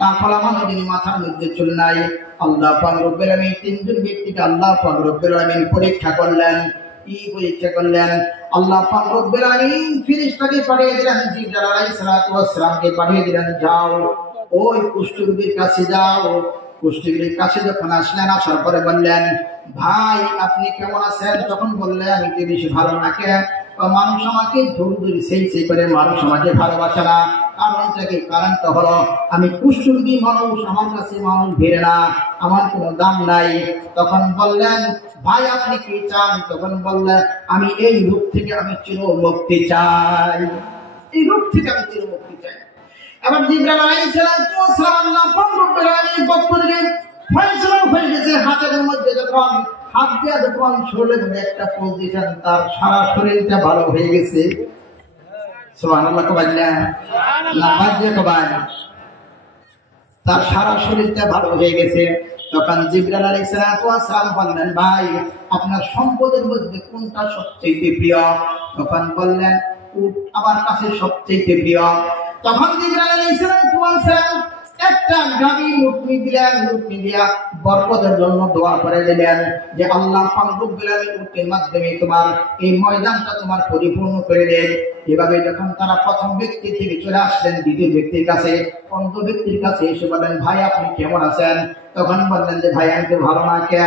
টাকওয়ালা মানুষ, যিনি মাথার মধ্যে চুল নাই। আল্লাহ পাক রব্বুল আলামিন তিনজন ব্যক্তিকে আল্লাহ পাক রব্বুল আলামিন পরীক্ষা করলেন। কি পরীক্ষা করলেন? আল্লাহ পাক রব্বুল আলামিন ফেরেশতাকে পাঠিয়ে দিলেন, জিবরাইল আলাইহিস সালাতু ওয়াস সালামকে পাঠিয়ে দিলেন, যাও ওই কুষ্ঠরোগীর কাছে যাও। কুষ্ঠরোগীর কাছে যখন আসলেন, আসার পরে বললেন, ভাই আপনি কেমন আছেন? তখন বললেন, আমি তো বেশি ভালো না। কে? মানুষ আমাকে ধরে সেই করে মানুষ আমাকে ভালোবাসে না। কারণটা কি? কারণটা হলো আমি কুষ্ঠরোগী মানুষ, আমার কাছে মানুষ ভিড়ে না, আমার কোনো দাম নাই। তখন বললেন, ভাই আপনি কি চান? তখন বললেন, আমি এই রোগ থেকে আমি চিরমুক্তি চাই, এই রোগ থেকে আমি চিরমুক্তি চাই। এবার জিবরাইল আলাইহিস সালাম আল্লাহ পাক রব্বুল আলামিনের পক্ষ থেকে ফয়সালা হয়ে গেছে। হাতের মধ্যে যখন হাত দিয়ে যখন শরীরের মধ্যে একটা পজিশন, তার সারা শরীরটা ভালো হয়ে গেছে। সুবহানাল্লাহ কবাই না, বাজে কবাই, তার সারা শরীরটা ভালো হয়ে গেছে। তখন জিবরাইল আলাইহিস সালাম বললেন, ভাই আপনার সম্পদের মধ্যে কোনটা সবচেয়ে প্রিয়? তখন বললেন, উট আমার কাছে সবচেয়ে প্রিয়। তখন জিবরাইল আলাইহিস সালাম একটা গাভী উটনি দিলেন, উটনি দিয়া বরকতের জন্য দোয়া করে দিলেন যে আল্লাহ পাক রব্বুল আলামিন উটনির মাধ্যমে তোমার এই ময়দানটা তোমার পরিপূর্ণ করে দেন। এভাবে যখন তারা প্রথম ব্যক্তি থেকে চলে আসলেন দ্বিতীয় ব্যক্তির কাছে, অন্ধ ব্যক্তির কাছে এসে বললেন, ভাই আপনি কেমন আছেন? তখন বললেন যে ভাই আমি তো ভালো না। কে?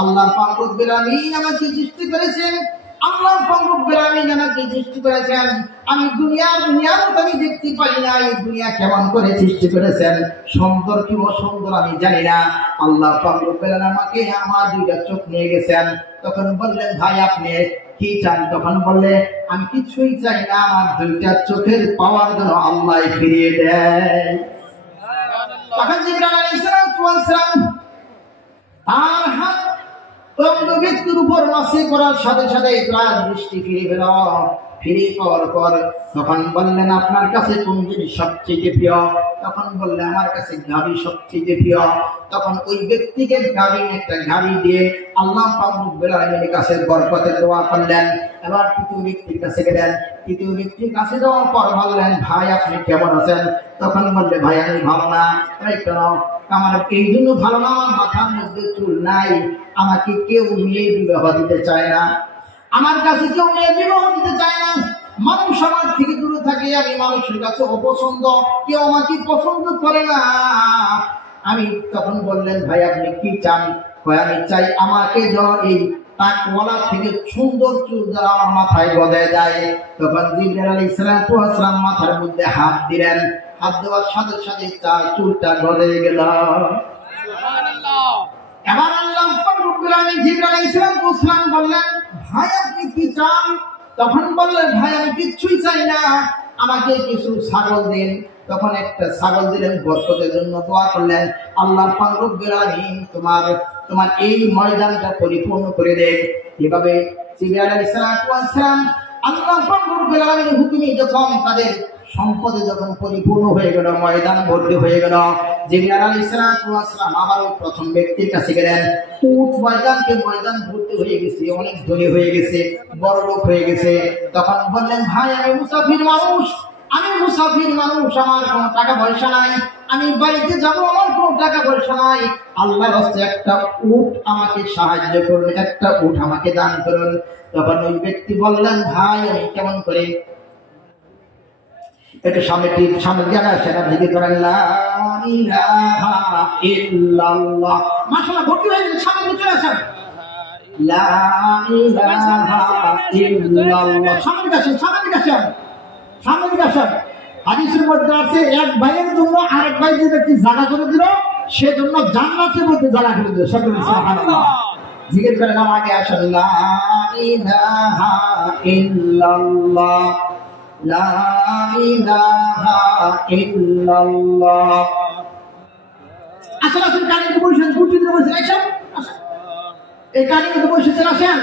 আল্লাহ পাক রব্বুল আলামিন আমাকে সৃষ্টি করেছেন, আল্লাহ পাক রব্বুল আলামিন আমাকে সৃষ্টি করেছেন। আমি দুনিয়ার নিয়ামত আমি দেখতে পাই না, এই দুনিয়া কেমন করে সৃষ্টি করেছেন, সুন্দর কি অসুন্দর আমি জানি না। আল্লাহ পাক রব্বুল আলামিন আমাকে আমার দুইটা চোখ নিয়ে গেছেন। তখন বললেন, ভাই আপনি কি চান? তখন বললে, আমি কিছুই চাই না, আমার দুইটা চোখের পাওয়ার জন্য আল্লাহ ফিরিয়ে দেয়। তখন জিবরাইল আলাইহিস সালাম আর হাত অন্ধ ব্যক্তির উপর মাসি করার সাথে সাথে তার দৃষ্টি ফিরে গেল। ফিরে পাওয়ার পর তখন বললেন, আপনার কাছে কোন জিনিস সবচেয়ে প্রিয়? তখন বললে, আমার কাছে গাভী সবচেয়ে প্রিয়। তখন ওই ব্যক্তিকে একটা গাভী দিয়ে আল্লাহ পাক রব্বুল আলামিনের কাছে বরকতের দোয়া করলেন। এবার তৃতীয় ব্যক্তির কাছে গেলেন। তৃতীয় ব্যক্তির কাছে যাওয়ার পর বললেন, ভাই আপনি কেমন আছেন? তখন বললে, ভাই আমি ভালো না। কেন? আমার এই জন্য ভালো না, আমার মাথার মধ্যে চুল নাই, আমাকে কেউ মেয়ে বিবাহ দিতে চায় না। আমার কাছে কেউ মেয়ে বিবাহ দিতে চায় না, মানুষ আমার থেকে দূরে থাকে, আমি মানুষের কাছে অপছন্দ, কেউ আমাকে পছন্দ করে না। আমি তখন বললেন, ভাই আপনি কি চান? আমি চাই আমাকে এই টাকওয়ালা থেকে সুন্দর চুল যারা আমার মাথায় গজায় যায়। তখন জিবরাইল আলাইহিস সালাম মাথার মধ্যে হাত দিলেন, হাত দেওয়ার সাথে সাথে তার চুলটা গজায় গেল। সুবহানাল্লাহ। এবার আল্লাহ পাক রব্বুল আলামিন জিবরাইল আলাইহিস সালাম বললেন, ভাই আপনি কি চান? তখন বললেন, ভাই আমি কিচ্ছুই চাই না, আমাকে কিছু ছাগল দিন। তখন একটা ছাগল দিলেন, বরকতের জন্য দোয়া করলেন, আল্লাহ পাক রব্বুল আলামিন তোমার এই ময়দানটা পরিপূর্ণ করে দেন। এভাবে জিবরাইল আলাইহিস সালাম আল্লাহ পাক রব্বুল আলামিনের হুকুমে যখন তাদের সম্পদে যখন পরিপূর্ণ হয়ে গেল, ময়দান ভর্তি হয়ে গেল, জিবরাইল আলাইহিস সালাম আবার ওই প্রথম ব্যক্তির কাছে গেলেন। ময়দান ভর্তি হয়ে গেছে, অনেক ধনী হয়ে গেছে, বড় লোক হয়ে গেছে। তখন বললেন, ভাই আমি মুসাফির মানুষ, আমার কোনো টাকা পয়সা নাই, আমি বাড়িতে যাব, আমার কোনো টাকা পয়সা নাই, আল্লাহর রাস্তে একটা উট আমাকে সাহায্য করুন, একটা উট আমাকে দান করুন। তখন ওই ব্যক্তি বললেন, ভাই আমি কেমন করে এটা সামনে জানা সেটা দিকে করেন, লা ইলাহা ইল্লাল্লাহ। মাশাআল্লাহ, ভর্তি হয়ে গেছে, সামনে চলে আসেন, লা ইলাহা ইল্লাল্লাহ। সামনে আসেন। হাদিসের মধ্যে আছে, এক ভাইয়ের জন্য আরেক ভাই যে ব্যক্তি জায়গা করে দিল, সেজন্য জান্নাতের মধ্যে জায়গা করে দিল। সুবহানাল্লাহ। জিকির করেন, আগে আসেন, লা ইলাহা ইল্লাল্লাহ, লা ইলাহা ইল্লাল্লাহ। আসলে কানে বসেন, কুটিতে বসে আসেন, এই কানে বসেছেন, আসেন,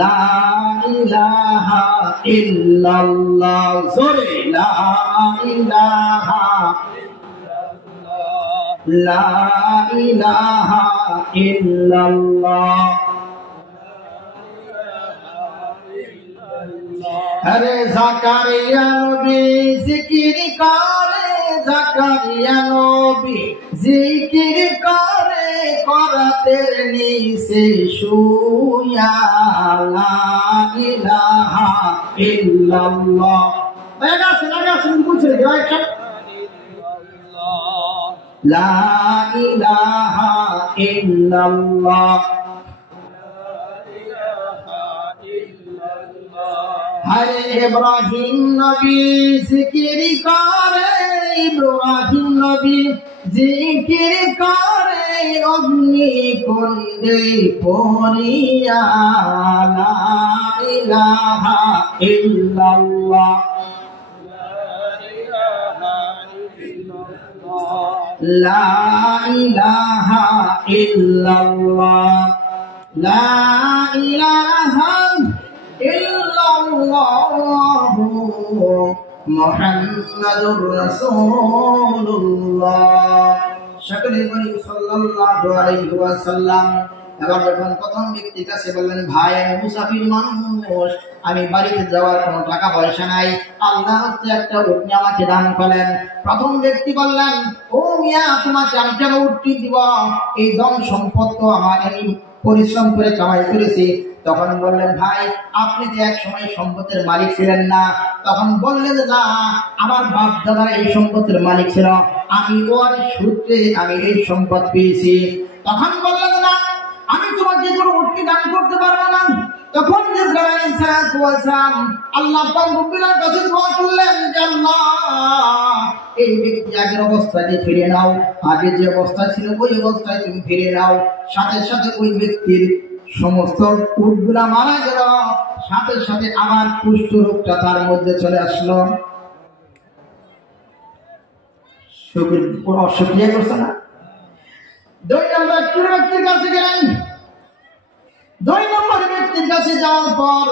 লা ইলাহা ইল্লাল্লাহ, জোরে লা ইলাহা ইল্লাল্লাহ, লা ইলাহা ইল্লাল্লাহ। আরে জাকারিয়া নবী জিকির করে, জাকারিয়া নবী জিকির করে, করাতে নিচে শুয়া, লা ইলাহা ইল্লাল্লাহ। লা ইলাহা ইল্লাল্লাহ। হরে ইব্রাহিম নবী জিকির করে, ইব্রাহিম নবী জিকির করে, অগ্নি কুণ্ডে পড়িয়া, লা ইলাহা ইল্লাল্লাহ, লা ইলাহা ইল্লাল্লাহ, লা ইলাহা ইল্লাল্লাহু মুহাম্মাদুর রাসূলুল্লাহ। সকলে বলি সাল্লাল্লাহু আলাইহি ওয়াসাল্লাম। এবার যখন প্রথম ব্যক্তির কাছে বললেন, ভাই আমি মুসাফির মানুষ, আমি বাড়িতে যাওয়ার কোনো টাকা পয়সা নাই, আল্লাহ একটা উট আমাকে দান করেন। প্রথম ব্যক্তি বললেন, ও মিয়া, তোমাকে আমি কেন উটটি দিব? এই ধন সম্পদ তো আমার, আমি পরিশ্রম করে কামাই করেছি। তখন বললেন, ভাই আপনি তো এক সময় সম্পদের মালিক ছিলেন না? তখন বললেন, না, আমার বাপ দাদারা এই সম্পদের মালিক ছিল, আমি ওর সূত্রে আমি এই সম্পদ পেয়েছি। তখন বললেন, না, আমি তোমাকে কোনো উটটি দান করতে পারবো না। তখন আল্লাহ পাক রব্বুল আলামিনের কাছে দোয়া করলেন, আল্লাহ এই ব্যক্তি আগের অবস্থায় ফিরে নাও, আগে যে অবস্থা ছিল ওই অবস্থায় তুমি ফিরে নাও। সাথে সাথে ওই ব্যক্তির সমস্ত উটগুলা মারা গেল, সাথে সাথে আমার কুষ্ঠ রোগটা তার মধ্যে চলে আসলো। শুকরিয়া করছে না? 2 নম্বর ব্যক্তির কাছে গেলেন। 2 নম্বর ব্যক্তির কাছে যাওয়ার পর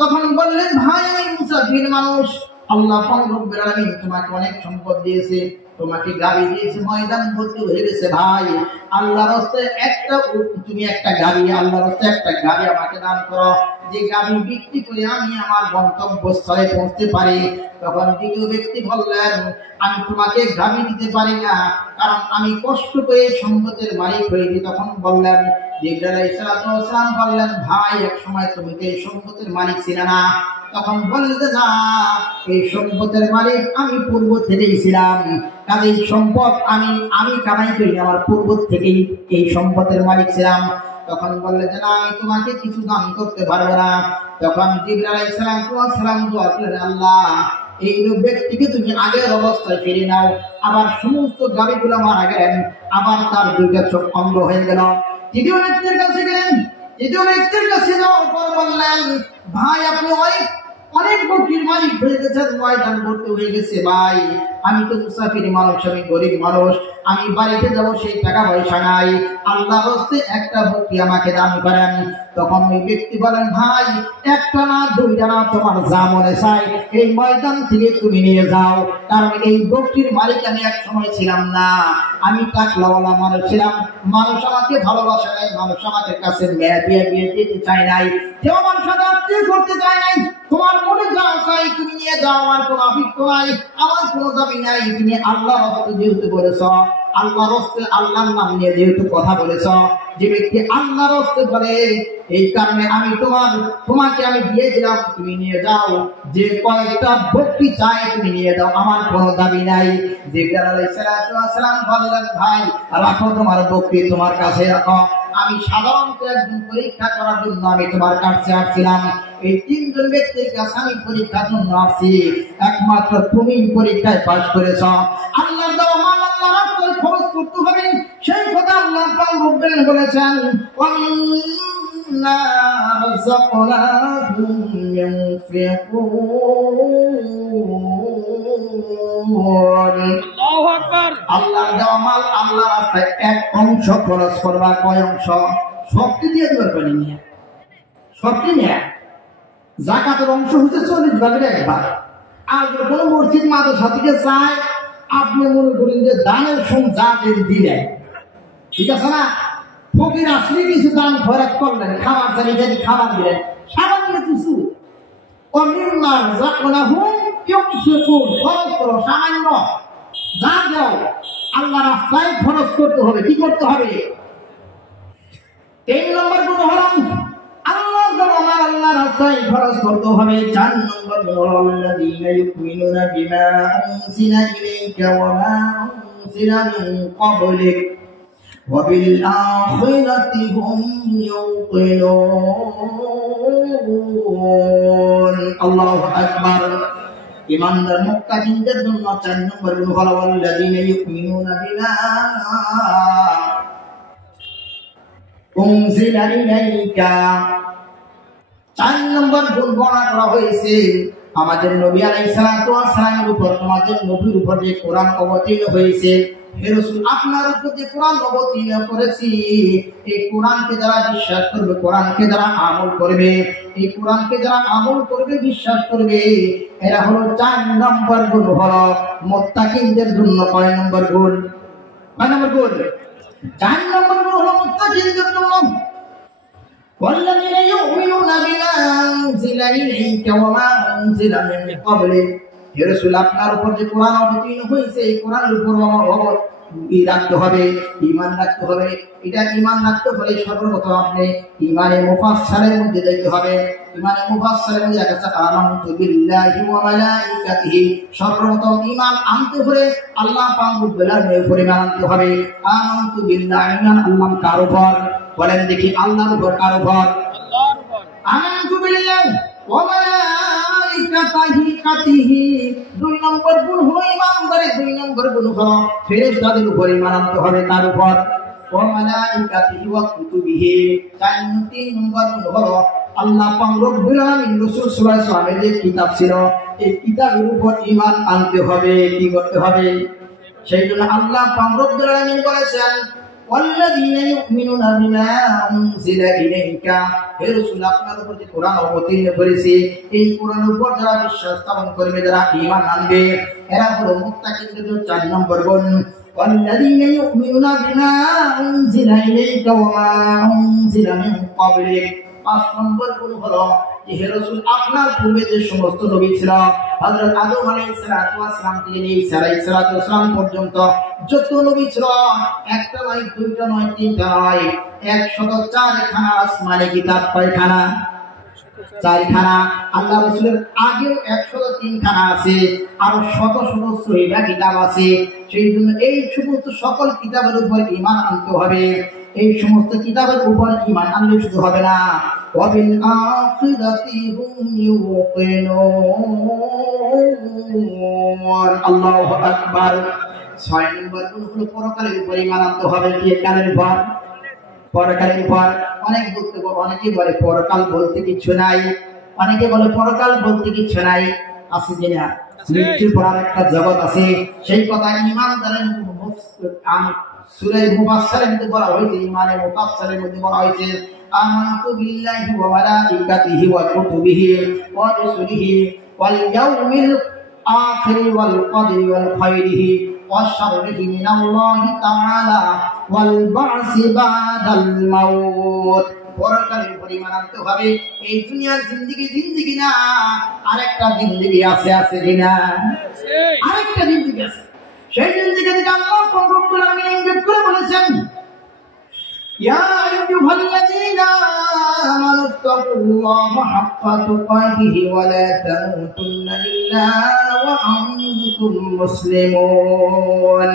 তখন বললেন, ভাই আমি মুসাফির মানুষ, আল্লাহ পাক রব্বুল আলামিন তোমাকে অনেক সম্পদ দিয়েছে, তোমাকে গাড়ি দিয়েছে, ময়দান ভর্তি হয়ে গেছে, ভাই আল্লাহর রাস্তায় একটা তুমি একটা গাড়ি, আল্লাহর রাস্তায় একটা গাড়ি আমাকে দান করো। যে গাভী বিক্রি করে আমি আমার গন্তব্যস্থলে পৌঁছতে পারি। তখন দ্বিতীয় ব্যক্তি বললেন, আমি তোমাকে গাভী দিতে পারি না, কারণ আমি কষ্ট করে সম্পদের মালিক হয়েছি। তখন বললেন, জিবরাইল আলাইহিস সালাম বললেন, ভাই এক সময় তুমি তো এই সম্পদের মালিক ছিলে না? তখন বলতে, না, এই সম্পদের মালিক আমি পূর্ব থেকেই ছিলাম, কাজেই সম্পদ আমি কামাই করি, আমার পূর্ব থেকেই এই সম্পদের মালিক ছিলাম। তখন বললে যে, না, আমি তোমাকে কিছু দান করতে পারবো না। তখন জিবরাইল আলাইহিস সালাম দোয়া করলেন, আল্লাহ এই ব্যক্তিকে তুমি আগের অবস্থায় ফিরে নাও। আবার সমস্ত গাভীগুলো মারা গেলেন, আবার তার দুইটা চোখ অন্ধ হয়ে গেল। তৃতীয় ব্যক্তির কাছে গেলেন, তৃতীয় ব্যক্তির কাছে যাওয়ার পর বললেন, ভাই আপনি অনেক বকরির মালিক হয়ে গেছেন, ময়দান ভর্তি হয়ে গেছে। ভাই আমি তো মুসাফির মানুষ, আমি গরিব মানুষ, আমি বাড়িতে যাবো সেই টাকা পয়সা নাই, আল্লাহর রাস্তে একটা বকরি আমাকে দান করেন। তখন ওই ব্যক্তি বলেন, ভাই একটা না দুইটা না, তোমার যা মনে চাই এই ময়দান থেকে তুমি নিয়ে যাও, কারণ এই বকরির মালিক আমি এক সময় ছিলাম না, আমি টাকলাওয়ালা মানুষ ছিলাম, মানুষ আমাকে ভালোবাসা নাই, মানুষ আমাদের কাছে বিয়ে দিতে চাই নাই, কেউ আমার সাথে আত্মীয় করতে চায় নাই। তোমার মনে যা চাই তুমি নিয়ে যাও, আমার কোনো আভিজ্ঞ নাই, আমার কোনো দাবি নাই। তুমি আল্লাহর রাস্তে যেহেতু বলেছ, আল্লাহর রাস্তে আল্লাহর নাম নিয়ে যেহেতু কথা বলেছ, যে ব্যক্তি আল্লাহর রাস্তে বলে, এই কারণে আমি তোমাকে আমি দিয়ে দিলাম, তুমি নিয়ে যাও, যে কয়েকটা বকরি চাই তুমি নিয়ে যাও, আমার কোনো দাবি নাই। জিবরাইল আলাইহিস সালাম বললেন, ভাই রাখো তোমার বকরি, তোমার কাছে রাখো, আমি সাধারণত একজন পরীক্ষা করার জন্য আমি তোমার কাছে আসছিলাম, এই তিনজন ব্যক্তির কাছে আমি পরীক্ষার জন্য আসছি, একমাত্র তুমি পরীক্ষায় পাশ করেছ। আল্লাহর দেওয়া মাল আল্লাহর রাস্তায় খরচ করতে হবে, সেই কথা আল্লাহ পাক রব্বুল বলেছেন, ওয়ান্না রাযাকনাহুম ইউনফিকুন। আল্লাহু আকবার। আল্লাহর দেওয়া মাল আল্লাহর রাস্তায় এক অংশ খরচ করবা। কয় অংশ? সবটি দিয়ে দিবার পারি নিয়ে, সবটি নিয়ে। যাকাতের অংশ হচ্ছে 40 ভাগের 1 ভাগ। আর যখন মসজিদ মাদ্রাসা থেকে চায়, আপনি মনে করেন যে দানের সঙ্গে যা দিলেন, ঠিক আছে না? ফকির আসলে কিছু দান খরচ করলেন, খাবার চালিয়ে যদি খাবার দিলেন, সামান্য কিছু, অনির্মাণ যাকনাহুম ইউনফিকুন, খরচ করো, সামান্য যা দাও আল্লাহর রাস্তায় খরচ করতে হবে। কি করতে হবে? 3 নম্বর গুণ হলো আল্লাহর রাস্তায় খরচ করতে হবে। 4 নম্বর গুণ হলো আল্লাযীনা ইউমিনুনা বিমা উনজিলা ইলাইকা ওয়া মা উনজিলা মিন ক্বাবলিক ওয়া বিল আখিরাতি হুম ইউকিনুন। আল্লাহু আকবার। ইমানদার মুত্তাকিনদের জন্য 4 নম্বর গুণ হলো আল্লাযীনা ইউমিনুনা বিমা উনজিলা ইলাইকা। 4 নম্বর গুণ বর্ণনা করা হয়েছে আমাদের নবী আলাইহিস সালাতু ওয়াস সালামের উপর, আমাদের নবীর উপর যে কোরআন অবতীর্ণ হয়েছে, হে রাসূল আপনার উপর যে কোরআন অবতীর্ণ করেছি, এই কোরআনকে যারা বিশ্বাস করবে, কোরআনকে যারা আমল করবে, এই কোরআনকে যারা আমল করবে, বিশ্বাস করবে, এরা হলো 4 নম্বর গুণ হলো মুত্তাকিনদের জন্য। কয় নম্বর গুণ? 4 নম্বর গুণ হলো মুত্তাকিনদের জন্য। والذين يؤمنون بما أنزل إليك وما أنزل من قبلك। হে রাসূল আপনার উপর যে কোরআন অবতীর্ণ হয়েছে, এই কোরআনের উপর রাখতে হবে, ঈমান রাখতে হবে। এটা ঈমান রাখতে হলে সর্বপ্রথম আপনি ঈমানে মুফাসসালের মধ্যে যেতে হবে। ঈমানে মুফাসসালের মধ্যে আছে আমানতু বিল্লাহি ওয়া মালাইকাতিহি। সর্বপ্রথম ঈমান আনতে হলে আল্লাহ পাক রব্বুল আলামিনের উপর ঈমান আনতে হবে। আমানতু বিল্লাহি, ঈমান আনলাম কার উপর? বলেন দেখি, আল্লাহর উপর। কার উপর? আল্লাহর উপর। আমানতু বিল্লাহি ওয়া মালাইকাতিহি। 2 নম্বর গুণ হলো ঈমানদারের 2 নম্বর গুণ হলো ফেরেশতাদের উপর ঈমান আনতে হবে। তার উপর ওয়া মালাইকাতিহি ওয়া কুতুবিহি। 3 নম্বর গুণ হলো আল্লাহ পাক রব্বুল আলামিন রাসূল সাল্লাল্লাহু আলাইহি ওয়াসাল্লামের যে কিতাব ছিল, এই কিতাবের উপর ঈমান আনতে হবে। কি করতে হবে? সেই জন্য আল্লাহ পাক রব্বুল আলামিন বলেছেন, والذين يؤمنون بما أنزل إليك। হে রাসূল আপনার উপর যে কোরআন অবতীর্ণ করেছে, এই কোরআনের উপর যারা বিশ্বাস স্থাপন করবে, যারা ঈমান আনবে, এরা হলো মুত্তাকিনদের 4 নম্বর গুণ। والذين يؤمنون بما أنزل إليك وما أنزل من قبلك। 5 নম্বর গুণ হলো যে হে রাসূল আপনার পূর্বে যে সমস্ত নবী ছিল হযরত আদম আলাইহিস সালাতু ওয়াস সালাম থেকে নিয়ে ঈসা আলাইহিস সালাতু ওয়াস সালাম পর্যন্ত যত নবী ছিল একটা নয় দুইটা নয় তিনটা নয় 104 খানা আসমানি কিতাব কয়খানা 4 খানা আল্লাহ রাসূলের আগেও 103 খানা আছে আর শত শত সহিহ কিতাব আছে সেই জন্য এই সমস্ত সকল কিতাবের উপর ঈমান আনতে হবে এই সমস্ত কিতাবের উপর ঈমান আনলে শুধু হবে না ওয়াবিল আখিরাতি হুম ইউকিনুন আল্লাহু আকবার 6 নম্বর গুণ হলো পরকালের উপর ঈমান আনতে হবে কি কালের উপর পরকালের উপর অনেক বক্তব্য অনেকে বলে পরকাল বলতে কিছু নাই অনেকে বলে পরকাল বলতে কিছু নাই আছে যে না মৃত্যুর পর একটা জগৎ আছে সেই কথা ঈমানদারের সূরা মুফাসসালের মধ্যে বলা হয়েছে ঈমানের মুফাসসালের মধ্যে বলা হয়েছে আমানতু বিল্লাহি ওয়া মালাইকাতিহি ওয়া কুতুবিহি ওয়া রুসুলিহি ওয়াল ইয়াউমিল আখির ওয়াল কদরি ওয়াল খায়রিহি ওয়া শাররিহি মিনাল্লাহি তাআলা ওয়াল বা'সি বাদাল মাউত পরকালের পরিমাণ আনতে হবে এই দুনিয়ার জিন্দেগি না আরেকটা জিন্দেগি আছে কিনা আরেকটা জিন্দেগি আছে সেই জিন্দেগি থেকে আল্লাহ রব্বুল আলামিন ইঙ্গিত করে বলেছেন ইয়া আইয়ুহাল্লাযীনা আমানু তাকুল্লাহা হাক্কা তুকাতিহি ওয়া লা তামুতুন্না ইল্লা ওয়া আনতুম মুসলিমুন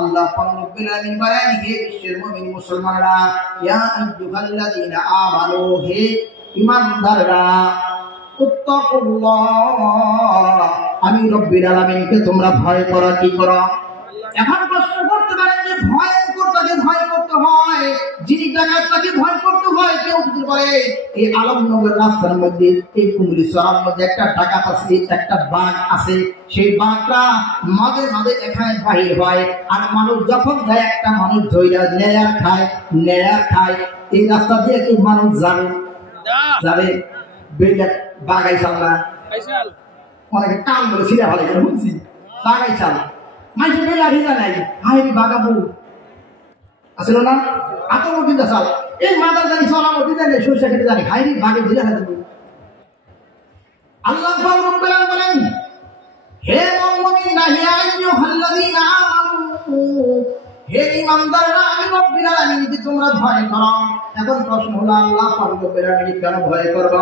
আল্লাহ রব্বুল আলামিন বলেন হে বিশ্বের মুমিন মুসলমানরা ইয়া আইয়ুহাল্লাযীনা আমানু হে ঈমানদাররা উত্তাকুল্লাহ আমি রব্বুল আলামিনকে তোমরা ভয় করো কি করো এখন প্রশ্ন করতে পারেন যে ভয় করতে হয় যিনি ডাকাতকে ভয় করতে হয় কেউ যদি বলে এই আলমনগর রাস্তার মধ্যে এই কুমিল্লা শহরের মধ্যে একটা ডাকাত আছে একটা বাঘ আছে সেই বাঘটা মাঝে মাঝে এখানে বাহির হয় আর মানুষ যখন যায় একটা মানুষ ধইরা নেয়ার খায় এই রাস্তা দিয়ে কি মানুষ যাবে বাগাই চাল্লা অনেকে কান বলে ছিঁড়ে ভালো করে বুঝছি বাগাই চাল মাইসে বেলা ভিজা নাই হাই বাগাবু আসলে না আতঙ্কিত চাল এই মাদার জানি সরাম জানি সরষা খেতে জানি হাই বাগে ভিজা খেতে আল্লাহ রব্বুল আলামিন বলেন হে মুমিনরা হে আইয়ুহাল্লাযীনা আমানু হে ঈমানদাররা আমি রব্বুল আলামিনকে তোমরা ভয় করো এখন প্রশ্ন হলো আল্লাহ রব্বুল আলামিন কেন ভয় করব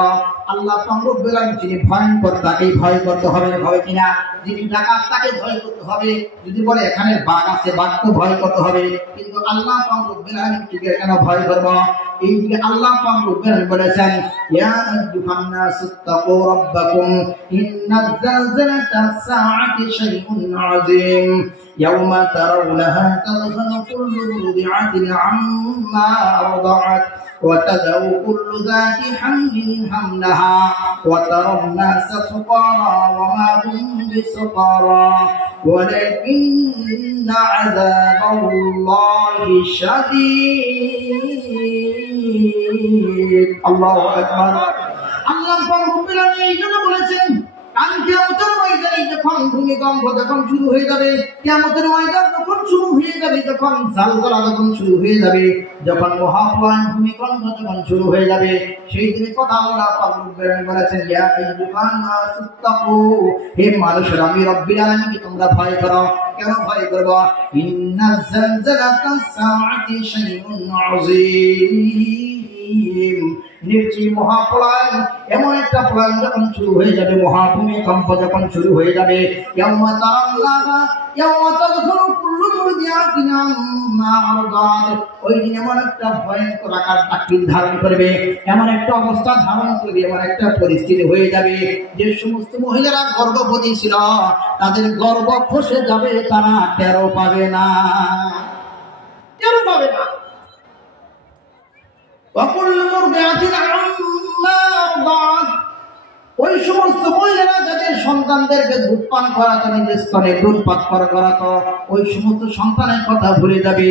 আল্লাহ রব্বুল আলামিন যিনি ভয়ঙ্কর তাকে ভয় করতে হবে কিনা যিনি ডাকাত তাকে ভয় করতে হবে যদি বলে এখানে বাঘ আছে বাঘকে ভয় করতে হবে কিন্তু আল্লাহ রব্বুল আলামিনকে কেন ভয় করব এই যে আল্লাহ রব্বুল আলামিন বলেছেন ইয়া আইয়ুহান নাসুত্তাকু রাব্বাকুম ইন্নাজ জালজালাতাস সাআতি শাইউন আযীম ইয়াওমা তারাউনাহা তাযহালু কুল্লু মুরদি'াতিন আম্মা আরদা'at وتذر كل ذات حمل حملها وترى الناس سقارى وما هم بسقارى ولكن عذاب الله شديد الله أكبر الله رب العالمين বলেছেন কাল কিয়ামতের ময়দানে যখন ভূমিকম্প যখন শুরু হয়ে যাবে কিয়ামতের ময়দান যখন শুরু হয়ে যাবে যখন জালজালা যখন শুরু হয়ে যাবে যখন মহাপ্রলয় ভূমিকম্প যখন শুরু হয়ে যাবে সেই দিনের কথা আল্লাহ পাক বলেছেন ইয়া আইয়ুহান নাসুত্তাকু হে মানুষেরা আমি রব্বুল আলামিনকে তোমরা ভয় করো কেন ভয় করব ইন্নাজ জালজালাতাস সাআতি শাইউন আযীম নিশ্চয়ই মহাপ্রলয় এমন একটা প্রলয় যখন শুরু হয়ে যাবে মহাভূমিকম্প যখন শুরু হয়ে যাবে ইয়াউমা তারাল্লাহা ইয়াউমা তাযহালু কুল্লু মুরদি'াতিন আম্মা আরদা'at ওই দিন এমন একটা ভয়ঙ্কর আকার আকৃতি ধারণ করবে এমন একটা অবস্থা ধারণ করবে এমন একটা পরিস্থিতি হয়ে যাবে যে সমস্ত মহিলারা গর্ভবতী ছিল তাদের গর্ভ খসে যাবে তারা টের পাবে না ওই সমস্ত মহিলারা যাদের সন্তানদেরকে দুধ পান করাতো নিজের স্তনে দুধ পান করাতো ওই সমস্ত সন্তানের কথা ভুলে যাবে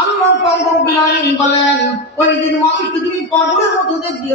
আল্লাহ বলেন ওই দিন মানুষকে তুমি পাগলের মতো দেখবে